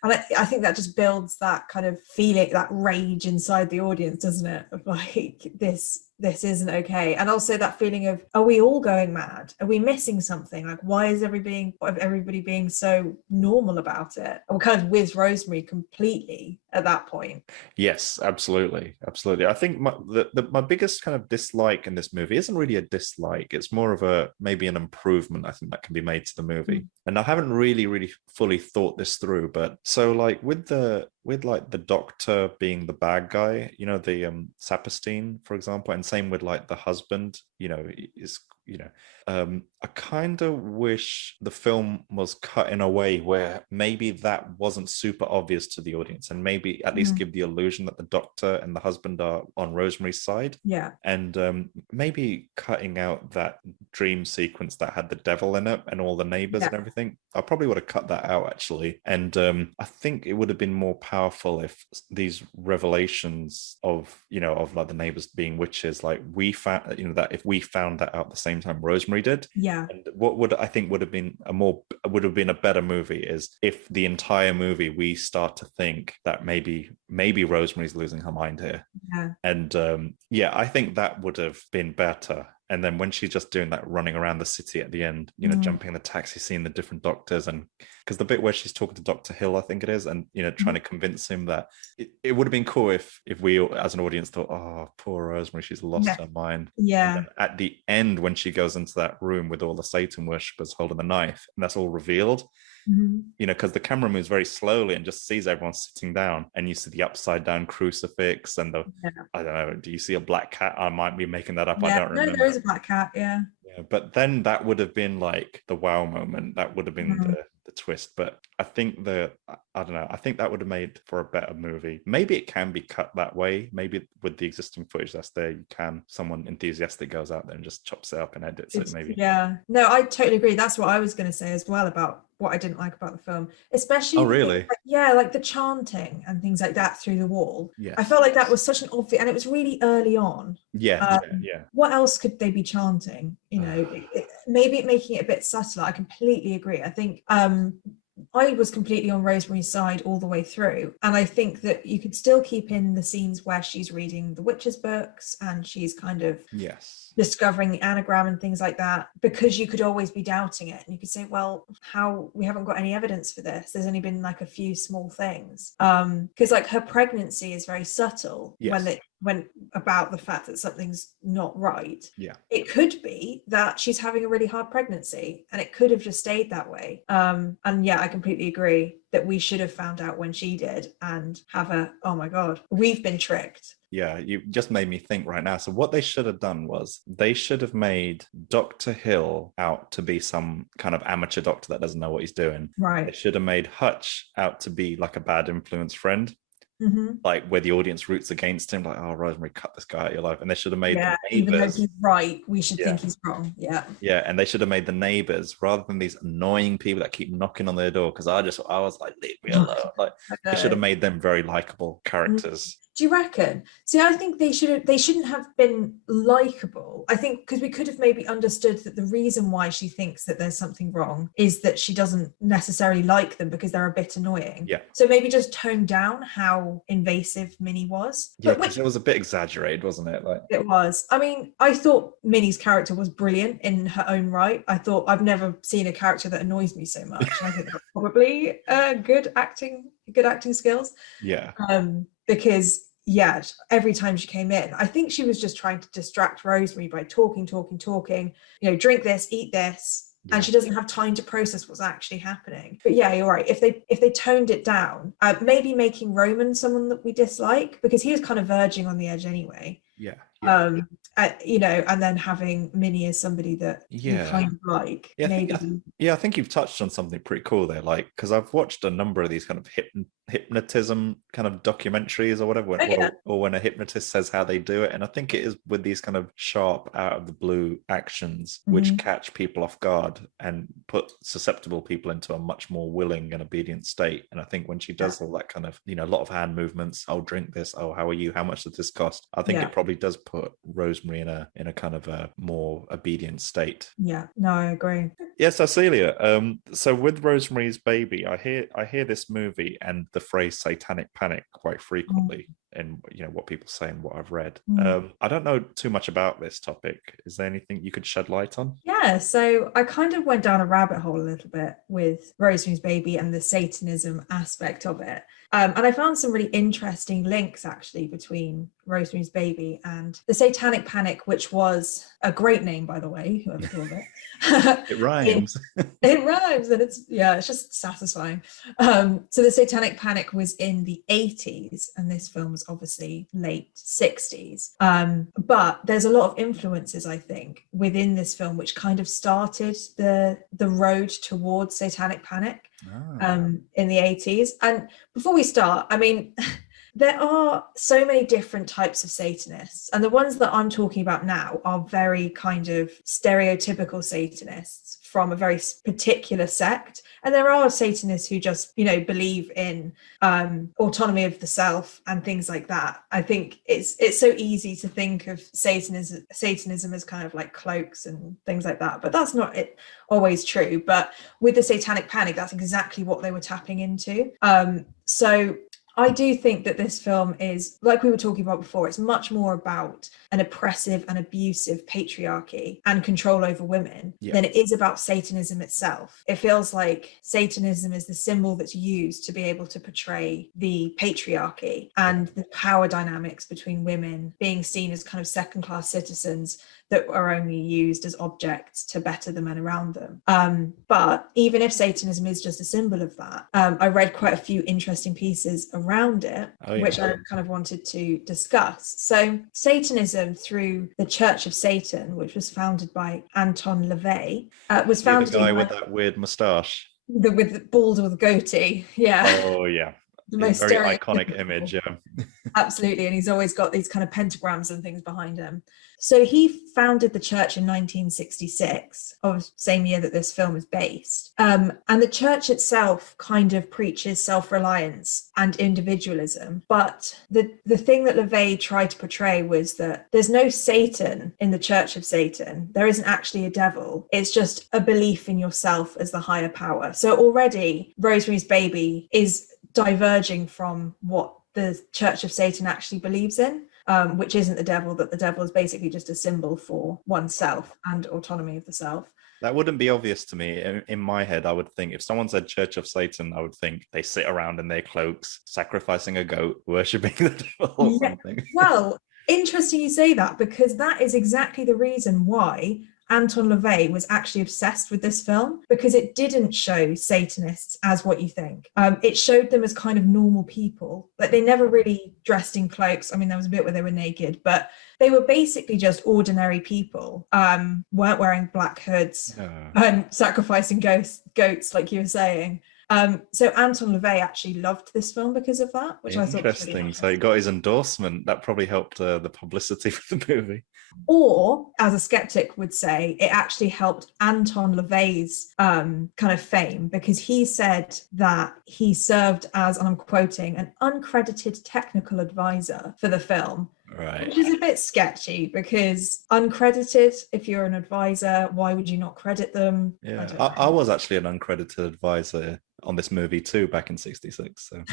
And I think that just builds that kind of feeling, that rage inside the audience, doesn't it? Of like, this isn't okay. And also that feeling of, are we all going mad? Are we missing something? Like, why is everybody being so normal about it? And we're kind of with Rosemary completely at that point. Yes, absolutely. I think my biggest kind of dislike in this movie isn't really a dislike. It's more of maybe an improvement, I think, that can be made to the movie. And I haven't really fully thought this through, but so like with the doctor being the bad guy, the Saperstein, for example, and same with like the husband, is I kind of wish the film was cut in a way where maybe that wasn't super obvious to the audience, and maybe at least give the illusion that the doctor and the husband are on Rosemary's side. Yeah. And maybe cutting out that dream sequence that had the devil in it and all the neighbors and everything. I probably would have cut that out, actually. And I think it would have been more powerful if these revelations of like the neighbors being witches, like we found, that if we found that out at the same time Rosemary did. Yeah. And what would have been a better movie is if the entire movie we start to think that maybe Rosemary's losing her mind here. Yeah. And I think that would have been better. And then when she's just doing that running around the city at the end, jumping in the taxi, seeing the different doctors, and because the bit where she's talking to Dr. Hill, I think it is, and trying to convince him that it would have been cool if we as an audience thought, oh, poor Rosemary, she's lost her mind. Yeah. And then at the end, when she goes into that room with all the Satan worshippers holding the knife, and that's all revealed. Because the camera moves very slowly and just sees everyone sitting down, and you see the upside down crucifix and I don't know, do you see a black cat? I might be making that up. I don't remember. There is a black cat. Yeah, but then that would have been like the wow moment. That would have been the twist. But I think I don't know, I think that would have made for a better movie. Maybe it can be cut that way. Maybe with the existing footage that's there, someone enthusiastic goes out there and just chops it up and edits it, maybe. Yeah, no, I totally agree. That's what I was going to say as well about what I didn't like about the film, especially really? Like the chanting and things like that through the wall. Yeah, I felt like that was such an obvious, and it was really early on. Yeah. What else could they be chanting? Maybe making it a bit subtler. I completely agree. I think I was completely on Rosemary's side all the way through, and I think that you could still keep in the scenes where she's reading the witches' books and she's kind of discovering the anagram and things like that, because you could always be doubting it, and you could say, well, we haven't got any evidence for this. There's only been like a few small things, because like her pregnancy is very subtle when about the fact that something's not right. It could be that she's having a really hard pregnancy, and it could have just stayed that way. And I completely agree that we should have found out when she did and have oh my god, we've been tricked. Yeah, you just made me think right now. So what they should have done was they should have made Dr. Hill out to be some kind of amateur doctor that doesn't know what he's doing. Right. They should have made Hutch out to be like a bad influence friend. Like where the audience roots against him, like, oh, Rosemary, cut this guy out of your life. And they should have made the neighbors, even though he's right, we should think he's wrong. And they should have made the neighbors, rather than these annoying people that keep knocking on their door, because I was like, leave me alone. Like they should have made them very likable characters. Do you reckon? See, I think they shouldn't have been likable. I think because we could have maybe understood that the reason why she thinks that there's something wrong is that she doesn't necessarily like them because they're a bit annoying. So maybe just tone down how invasive Minnie was. Yeah, because it was a bit exaggerated, wasn't it? Like it was. I mean, I thought Minnie's character was brilliant in her own right. I thought I've never seen a character that annoys me so much. I think that's probably good acting skills. Because every time she came in, I think she was just trying to distract Rosemary by talking, drink this, eat this, and she doesn't have time to process what's actually happening. But you're right. If they toned it down, maybe making Roman someone that we dislike, because he was kind of verging on the edge anyway. And then having Minnie as somebody that you kind of like. I think you've touched on something pretty cool there, like, because I've watched a number of these kind of hypnotism kind of documentaries or whatever, or when a hypnotist says how they do it, and I think it is with these kind of sharp, out of the blue actions which catch people off guard and put susceptible people into a much more willing and obedient state. And I think when she does all that kind of, a lot of hand movements, oh, drink this, oh, how are you, how much does this cost, I think it probably does put Rosemary in a kind of a more obedient state. I agree. So Celia, so with Rosemary's Baby, I hear this movie and the phrase satanic panic quite frequently in what people say and what I've read. I don't know too much about this topic. Is there anything you could shed light on? So I kind of went down a rabbit hole a little bit with Rosemary's Baby and the Satanism aspect of it. And I found some really interesting links actually between Rosemary's Baby and the Satanic Panic, which was a great name, by the way, whoever thought of it. It rhymes. It rhymes, and it's just satisfying. So the Satanic Panic was in the 80s, and this film was obviously late 60s. But there's a lot of influences, I think, within this film, which kind of started the road towards Satanic Panic in the 80s. And before we start, I mean, there are so many different types of Satanists, and the ones that I'm talking about now are very kind of stereotypical Satanists from a very particular sect. And there are Satanists who just, believe in autonomy of the self and things like that. I think it's so easy to think of Satanism as kind of like cloaks and things like that, but that's not always true. But with the Satanic Panic, that's exactly what they were tapping into. So I do think that this film is, like we were talking about before, it's much more about an oppressive and abusive patriarchy and control over women than it is about Satanism itself. It feels like Satanism is the symbol that's used to be able to portray the patriarchy and the power dynamics between women being seen as kind of second-class citizens that are only used as objects to better the men around them. But even if Satanism is just a symbol of that, I read quite a few interesting pieces around it, which I kind of wanted to discuss. So Satanism through the Church of Satan, which was founded by Anton LaVey, was founded the guy with that weird moustache. With the bald with a goatee. Yeah. Oh, yeah. The most very iconic image, Absolutely, and he's always got these kind of pentagrams and things behind him. So he founded the church in 1966, of same year that this film is based. And the church itself kind of preaches self-reliance and individualism. But the thing that LaVey tried to portray was that there's no Satan in the Church of Satan. There isn't actually a devil. It's just a belief in yourself as the higher power. So already Rosemary's Baby is diverging from what the Church of Satan actually believes in, which isn't the devil, that the devil is basically just a symbol for oneself and autonomy of the self. That wouldn't be obvious to me. In my head, I would think if someone said Church of Satan, I would think they sit around in their cloaks, sacrificing a goat, worshipping the devil or something. Well, interesting you say that, because that is exactly the reason why Anton LaVey was actually obsessed with this film, because it didn't show Satanists as what you think. It showed them as kind of normal people. Like, they never really dressed in cloaks. I mean, there was a bit where they were naked, but they were basically just ordinary people, weren't wearing black hoods and sacrificing goats, like you were saying. So Anton LaVey actually loved this film because of that, which I thought was really interesting. So he got his endorsement. That probably helped the publicity for the movie. Or, as a skeptic would say, it actually helped Anton LaVey's kind of fame, because he said that he served as, and I'm quoting, an uncredited technical advisor for the film. Right. Which is a bit sketchy, because uncredited, if you're an advisor, why would you not credit them? Yeah, I was actually an uncredited advisor on this movie too back in '66. So.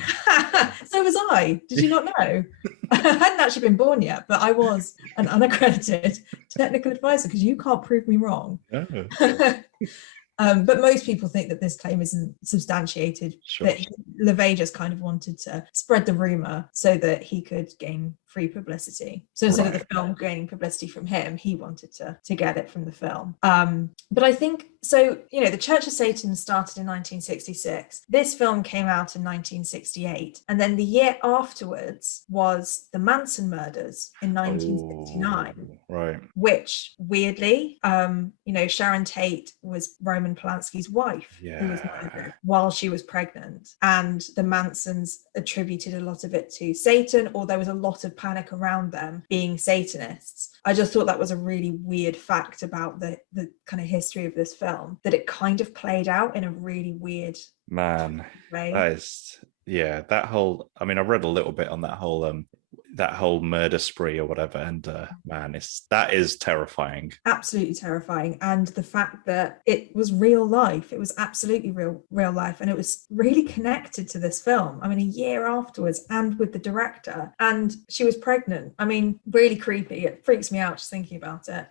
So was I. Did you not know? I hadn't actually been born yet, but I was an unaccredited technical advisor, because you can't prove me wrong. But most people think that this claim isn't substantiated, that LaVey just kind of wanted to spread the rumor so that he could gain free publicity. So instead of the film gaining publicity from him, he wanted to get it from the film. But I think, so, the Church of Satan started in 1966. This film came out in 1968. And then the year afterwards was the Manson murders in 1969. Right. Which, weirdly, Sharon Tate was Roman Polanski's wife, who was murdered while she was pregnant. And the Mansons attributed a lot of it to Satan, or there was a lot of panic around them being Satanists. I just thought that was a really weird fact about the kind of history of this film, that it kind of played out in a really weird way. That is, that whole, I mean, I've read a little bit on that whole murder spree or whatever, and that is terrifying. Absolutely terrifying. And the fact that it was real life, it was absolutely real life, and it was really connected to this film. I mean, a year afterwards, and with the director, and she was pregnant. I mean, really creepy. It freaks me out just thinking about it.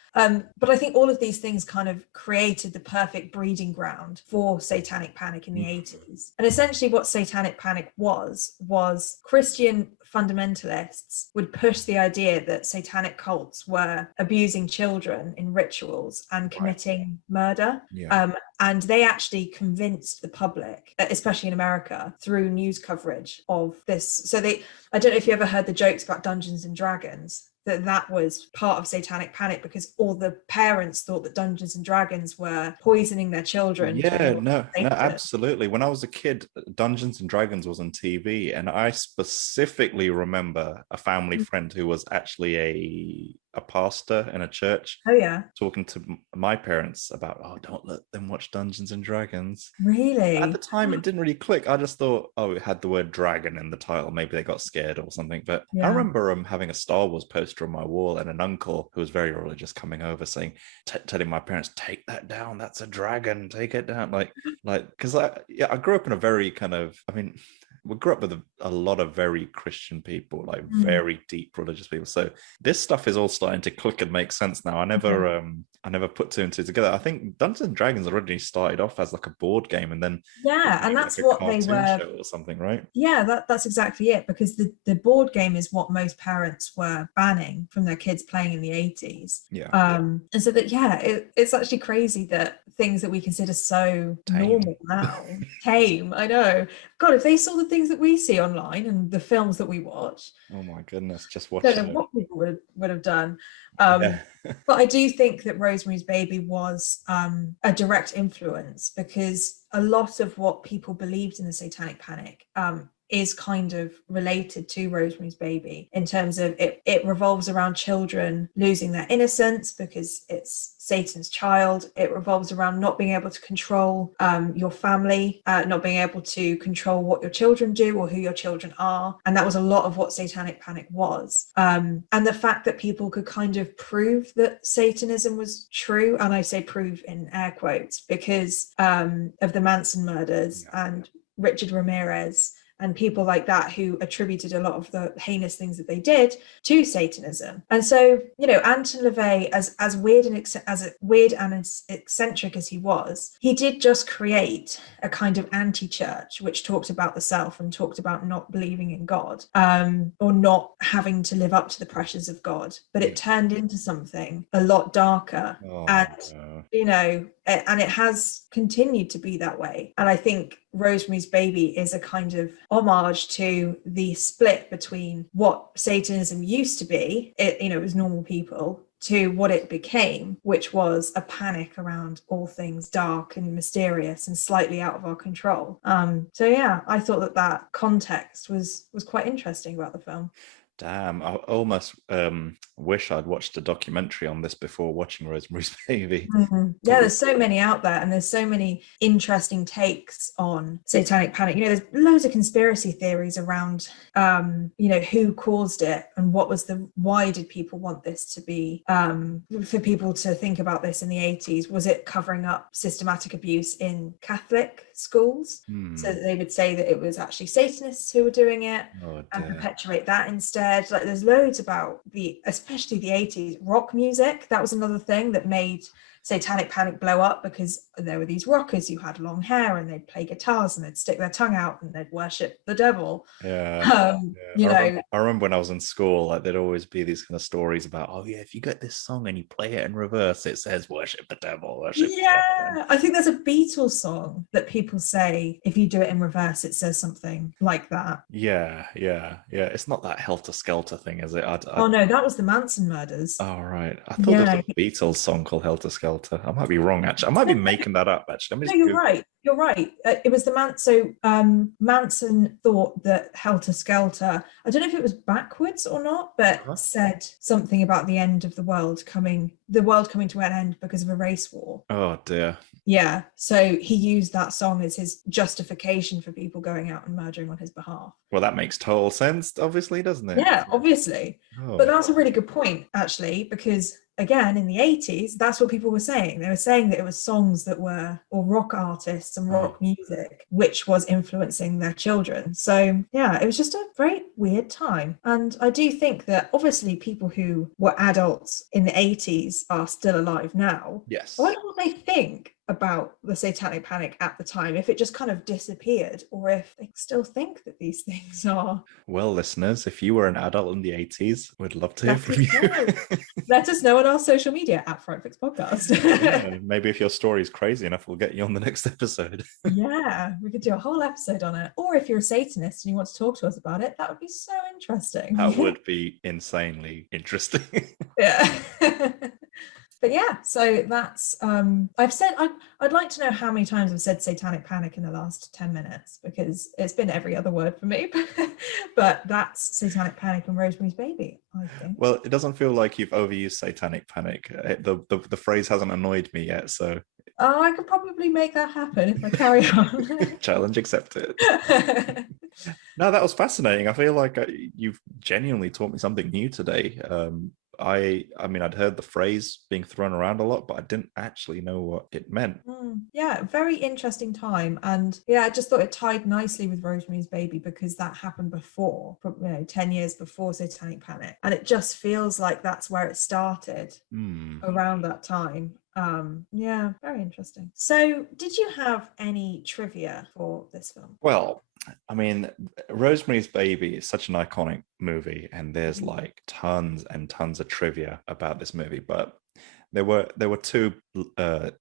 But I think all of these things kind of created the perfect breeding ground for Satanic Panic in the 80s. And essentially what Satanic Panic was Christian fundamentalists would push the idea that satanic cults were abusing children in rituals and committing murder. Yeah. And they actually convinced the public, especially in America, through news coverage of this. So I don't know if you ever heard the jokes about Dungeons and Dragons, that was part of satanic panic because all the parents thought that Dungeons and Dragons were poisoning their children. Yeah, no, absolutely. When I was a kid, Dungeons and Dragons was on TV, and I specifically remember a family friend who was actually a pastor in a church. Oh yeah, talking to my parents about, oh, don't let them watch Dungeons and Dragons. Really? At the time, it didn't really click. I just thought, oh, it had the word dragon in the title. Maybe they got scared or something. But I remember having a Star Wars poster on my wall, and an uncle who was very religious coming over saying, telling my parents, take that down. That's a dragon. Take it down. Like, because I grew up in a very kind of, we grew up with a lot of very Christian people, like very deep religious people. So this stuff is all starting to click and make sense now. I never put two and two together. I think Dungeons and Dragons originally started off as like a board game, and then and that's like what they were, show or something, right? Yeah, that's exactly it. Because the board game is what most parents were banning from their kids playing in the 80s. And so it's actually crazy that things that we consider so normal now, tame. I know. God, if they saw the things that we see online and the films that we watch, oh my goodness, just watch. I don't know what people would have done. But I do think that Rosemary's Baby was a direct influence, because a lot of what people believed in the Satanic Panic is kind of related to Rosemary's Baby, in terms of it revolves around children losing their innocence because it's Satan's child. It revolves around not being able to control your family, not being able to control what your children do or who your children are. And that was a lot of what Satanic Panic was. And the fact that people could kind of prove that Satanism was true, and I say prove in air quotes, because of the Manson murders and Richard Ramirez and people like that, who attributed a lot of the heinous things that they did to Satanism. And so, Anton LaVey, as weird and as eccentric as he was, he did just create a kind of anti-church which talked about the self and talked about not believing in God, or not having to live up to the pressures of God. But it turned into something a lot darker, and it has continued to be that way. And I think Rosemary's Baby is a kind of homage to the split between what Satanism used to be, it was normal people, to what it became, which was a panic around all things dark and mysterious and slightly out of our control. I thought that context was quite interesting about the film. Damn, I almost wish I'd watched a documentary on this before watching Rosemary's Baby. Yeah, there's so many out there, and there's so many interesting takes on Satanic Panic. There's loads of conspiracy theories around, who caused it and why did people want this to be, for people to think about this in the 80s. Was it covering up systematic abuse in Catholic schools? So that they would say that it was actually Satanists who were doing it and perpetuate that instead. Like, there's loads about especially the 80s rock music. That was another thing that made Satanic Panic blow up, because there were these rockers who had long hair and they'd play guitars and they'd stick their tongue out and they'd worship the devil. I remember when I was in school, like, there'd always be these kind of stories about, oh yeah, if you get this song and you play it in reverse, it says worship the devil, worship the devil. I think there's a Beatles song that people say if you do it in reverse, it says something like that. It's not that Helter Skelter thing, is it? Oh no, that was the Manson murders. Oh right, I thought there was a Beatles song called Helter Skelter. I might be wrong, actually. I might be making that up, actually. No, you're right. It was the Manson thought that Helter Skelter, I don't know if it was backwards or not, but said something about the end of the world coming to an end because of a race war. Oh dear. Yeah, so he used that song as his justification for people going out and murdering on his behalf. Well, that makes total sense, obviously, doesn't it? Yeah, obviously. But that's a really good point, actually, because again, in the 80s, that's what people were saying. They were saying that it was songs that were, or rock artists and rock music, which was influencing their children. So yeah, it was just a very weird time. And I do think that obviously people who were adults in the 80s are still alive now. Yes. I wonder what they think about the Satanic Panic at the time, if it just kind of disappeared, or if they still think that these things are. Well, listeners, if you were an adult in the 80s, we'd love to hear Let from us know. you. Let us know on our social media at Frightfix Podcast. Yeah, maybe if your story is crazy enough, we'll get you on the next episode. Yeah, we could do a whole episode on it. Or if you're a Satanist and you want to talk to us about it, that would be so interesting. That would be insanely interesting. Yeah. But yeah, so that's I'd like to know how many times I've said Satanic Panic in the last 10 minutes, because it's been every other word for me. But that's Satanic Panic and Rosemary's Baby, I think. Well, it doesn't feel like you've overused Satanic Panic. The phrase hasn't annoyed me yet, so Oh, I could probably make that happen if I carry on. challenge accepted. No, that was fascinating. I feel like you've genuinely taught me something new today. I mean, I'd heard the phrase being thrown around a lot, but I didn't actually know what it meant. Yeah, very interesting time. And yeah, I just thought it tied nicely with Rosemary's Baby, because that happened before, 10 years before Satanic Panic. And it just feels like that's where it started, around that time. Yeah, very interesting. So did you have any trivia for this film? Well, I mean, Rosemary's Baby is such an iconic movie, and there's like tons and tons of trivia about this movie, but there were two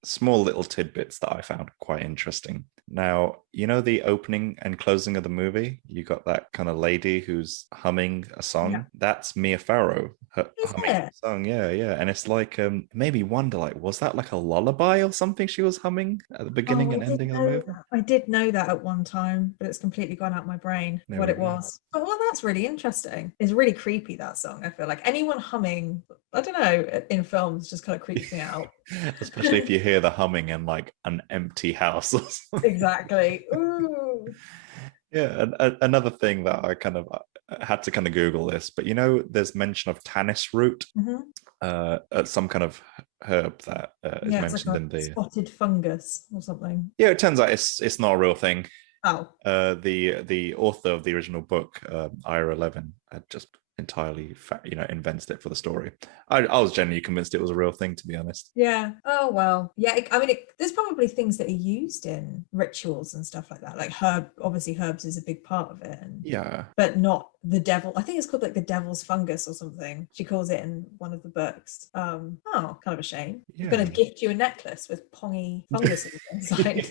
small little tidbits that I found quite interesting. Now, you know, the opening and closing of the movie, you got that kind of lady who's humming a song. Yeah. That's Mia Farrow Is humming it? a song. Yeah, yeah. And it's like, maybe wonder, like, was that like a lullaby or something she was humming at the beginning and ending of the movie? I did know that at one time, but it's completely gone out my brain what it was. Oh, well, that's really interesting. It's really creepy, that song. I feel like anyone humming, I don't know, in films just kind of creeps me out. Especially if you hear the humming in like an empty house or something. Exactly. Ooh. Yeah, another thing that I kind of had to kind of Google this, but you know, there's mention of tannis root, some kind of herb that is mentioned like in the spotted fungus or something. Yeah, it turns out it's not a real thing. Oh. The author of the original book, Ira Levin, had just entirely invented it for the story. I was genuinely convinced it was a real thing, to be honest. Yeah. Oh well. Yeah. I mean, there's probably things that are used in rituals and stuff like that. Like obviously herbs is a big part of it. Yeah. But not the devil. I think it's called like the devil's fungus or something. She calls it in one of the books. Kind of a shame. Yeah. She's going to gift you a necklace with pongy funguses inside.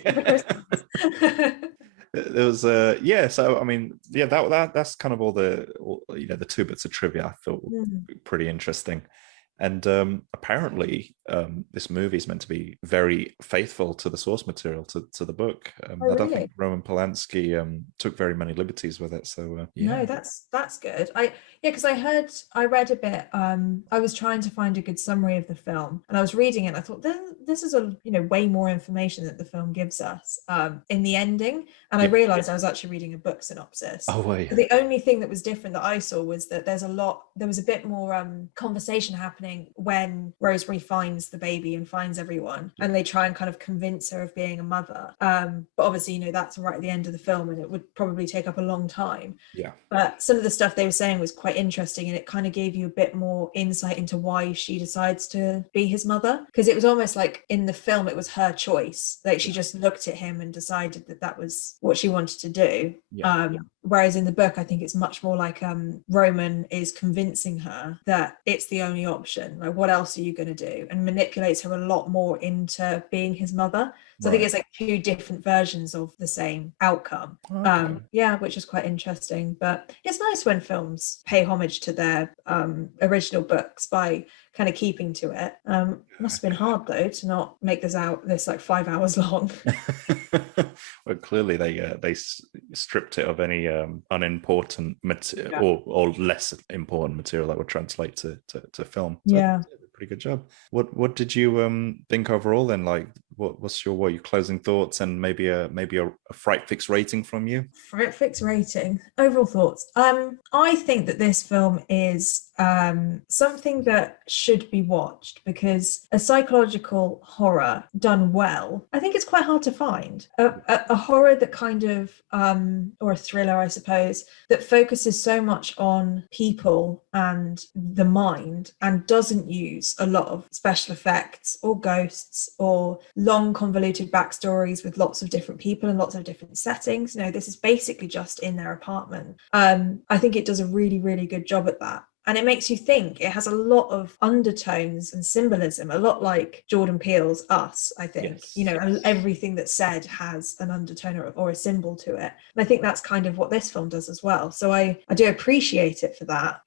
There was so I mean, that's kind of all the two bits of trivia I thought were pretty interesting. And apparently this movie is meant to be very faithful to the source material, to the book. I don't think Roman Polanski took very many liberties with it. So no, that's good. Because I read a bit. I was trying to find a good summary of the film, and I was reading it. And I thought, this is way more information that the film gives us in the ending. And I realized I was actually reading a book synopsis. Oh, wait. The only thing that was different that I saw was that there was a bit more conversation happening when Rosemary finds the baby and finds everyone, and they try and kind of convince her of being a mother. But obviously, that's right at the end of the film, and it would probably take up a long time. Yeah. But some of the stuff they were saying was quite interesting, and it kind of gave you a bit more insight into why she decides to be his mother, because it was almost like in the film it was her choice. Like she just looked at him and decided that was what she wanted to do. Whereas in the book, I think it's much more like Roman is convincing her that it's the only option. Like, what else are you going to do? And manipulates her a lot more into being his mother. So I think it's like two different versions of the same outcome. Okay. Which is quite interesting. But it's nice when films pay homage to their original books by kind of keeping to it. Must have been hard though to not make this like 5 hours long. Well, clearly they stripped it of any unimportant material or less important material that would translate to film. So yeah. Pretty good job. What did you think overall then? Like, what's your closing thoughts, and maybe a Fright Fix rating from you? Fright Fix rating. Overall thoughts. I think that this film is something that should be watched, because a psychological horror done well, I think it's quite hard to find. A horror that kind of, or a thriller, I suppose, that focuses so much on people and the mind and doesn't use a lot of special effects or ghosts or long convoluted backstories with lots of different people and lots of different settings. No, this is basically just in their apartment. I think it does a really, really good job at that. And it makes you think. It has a lot of undertones and symbolism, a lot like Jordan Peele's Us, I think. Yes. You know, and everything that's said has an undertone or a symbol to it. And I think that's kind of what this film does as well. So I do appreciate it for that.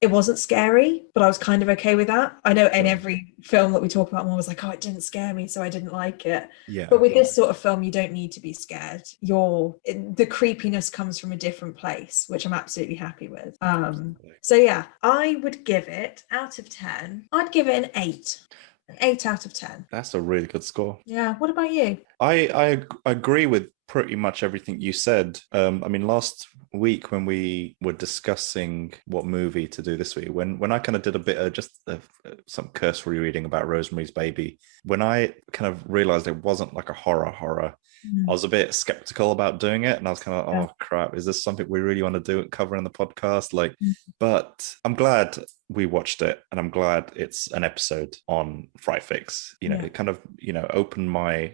It wasn't scary, but I was kind of okay with that. I know in every film that we talk about, one was like, oh, it didn't scare me, so I didn't like it. Yeah. But with this sort of film, you don't need to be scared. The creepiness comes from a different place, which I'm absolutely happy with. So yeah, I would give it, out of 10, I'd give it an 8. An 8 out of 10. That's a really good score. Yeah. What about you? I agree with pretty much everything you said. I mean, last week when we were discussing what movie to do this week, when I kind of did a bit of just some cursory reading about Rosemary's Baby, when I kind of realized it wasn't like a horror, I was a bit skeptical about doing it, and I was kind of, oh crap, is this something we really want to do cover in the podcast? Like, but I'm glad we watched it, and I'm glad it's an episode on Fright Fix. You know, it kind of, opened my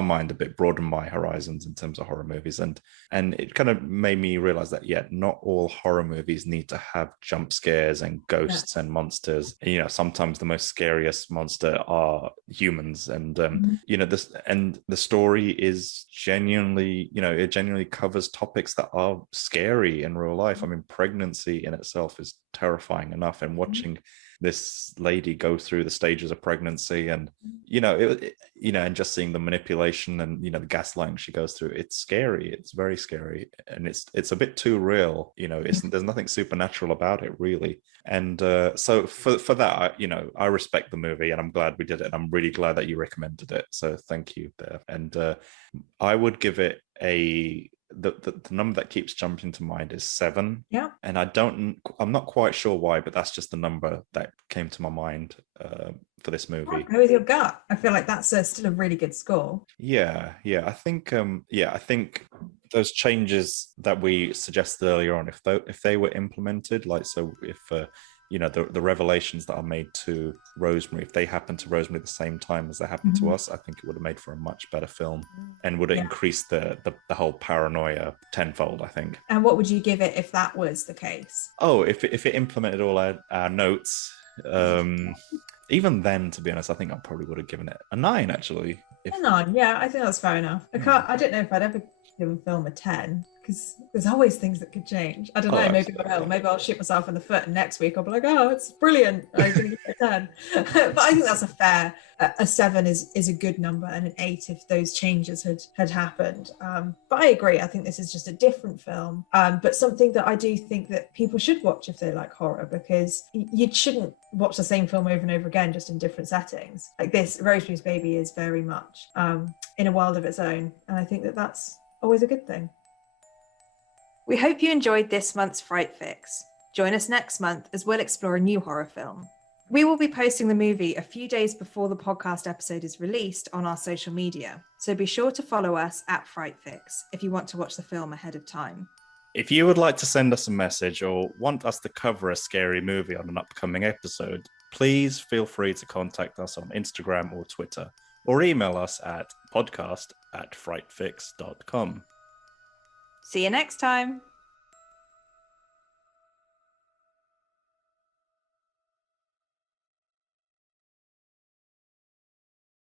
mind a bit, broadened my horizons in terms of horror movies, and it kind of made me realize that not all horror movies need to have jump scares and ghosts and monsters. And, sometimes the most scariest monster are humans, and the story is genuinely, it genuinely covers topics that are scary in real life. I mean, pregnancy in itself is terrifying enough, and watching this lady go through the stages of pregnancy, and and just seeing the manipulation and the gaslighting she goes through, it's scary. It's very scary, and it's a bit too real. There's nothing supernatural about it really. And so for that, I respect the movie, and I'm glad we did it, and I'm really glad that you recommended it, so thank you there. And I would give it the number that keeps jumping to mind is 7. Yeah. And I'm not quite sure why, but that's just the number that came to my mind for this movie. I'll go with your gut. I feel like that's still a really good score. Yeah. I think those changes that we suggested earlier on, if they were implemented, like, so if the revelations that are made to Rosemary, if they happened to Rosemary at the same time as they happened to us, I think it would have made for a much better film, and would have increased the whole paranoia tenfold, I think. And what would you give it if that was the case? Oh, if it implemented all our notes, even then, to be honest, I think I probably would have given it a 9, actually. A 9, yeah, I think that's fair enough. I don't know if I'd ever give a film a 10, because there's always things that could change. I don't know, maybe I'll shoot myself in the foot, and next week I'll be like, oh, it's brilliant, I'm going to give it a 10. But I think that's a fair, a 7 is a good number, and an 8 if those changes had happened. But I agree, I think this is just a different film, but something that I do think that people should watch if they like horror, because you shouldn't watch the same film over and over again, just in different settings. Like this, Rosemary's Baby is very much in a world of its own, and I think that that's always a good thing. We hope you enjoyed this month's Fright Fix. Join us next month as we'll explore a new horror film. We will be posting the movie a few days before the podcast episode is released on our social media, so be sure to follow us at Fright Fix if you want to watch the film ahead of time. If you would like to send us a message or want us to cover a scary movie on an upcoming episode, please feel free to contact us on Instagram or Twitter, or email us at podcast@frightfix.com. See you next time.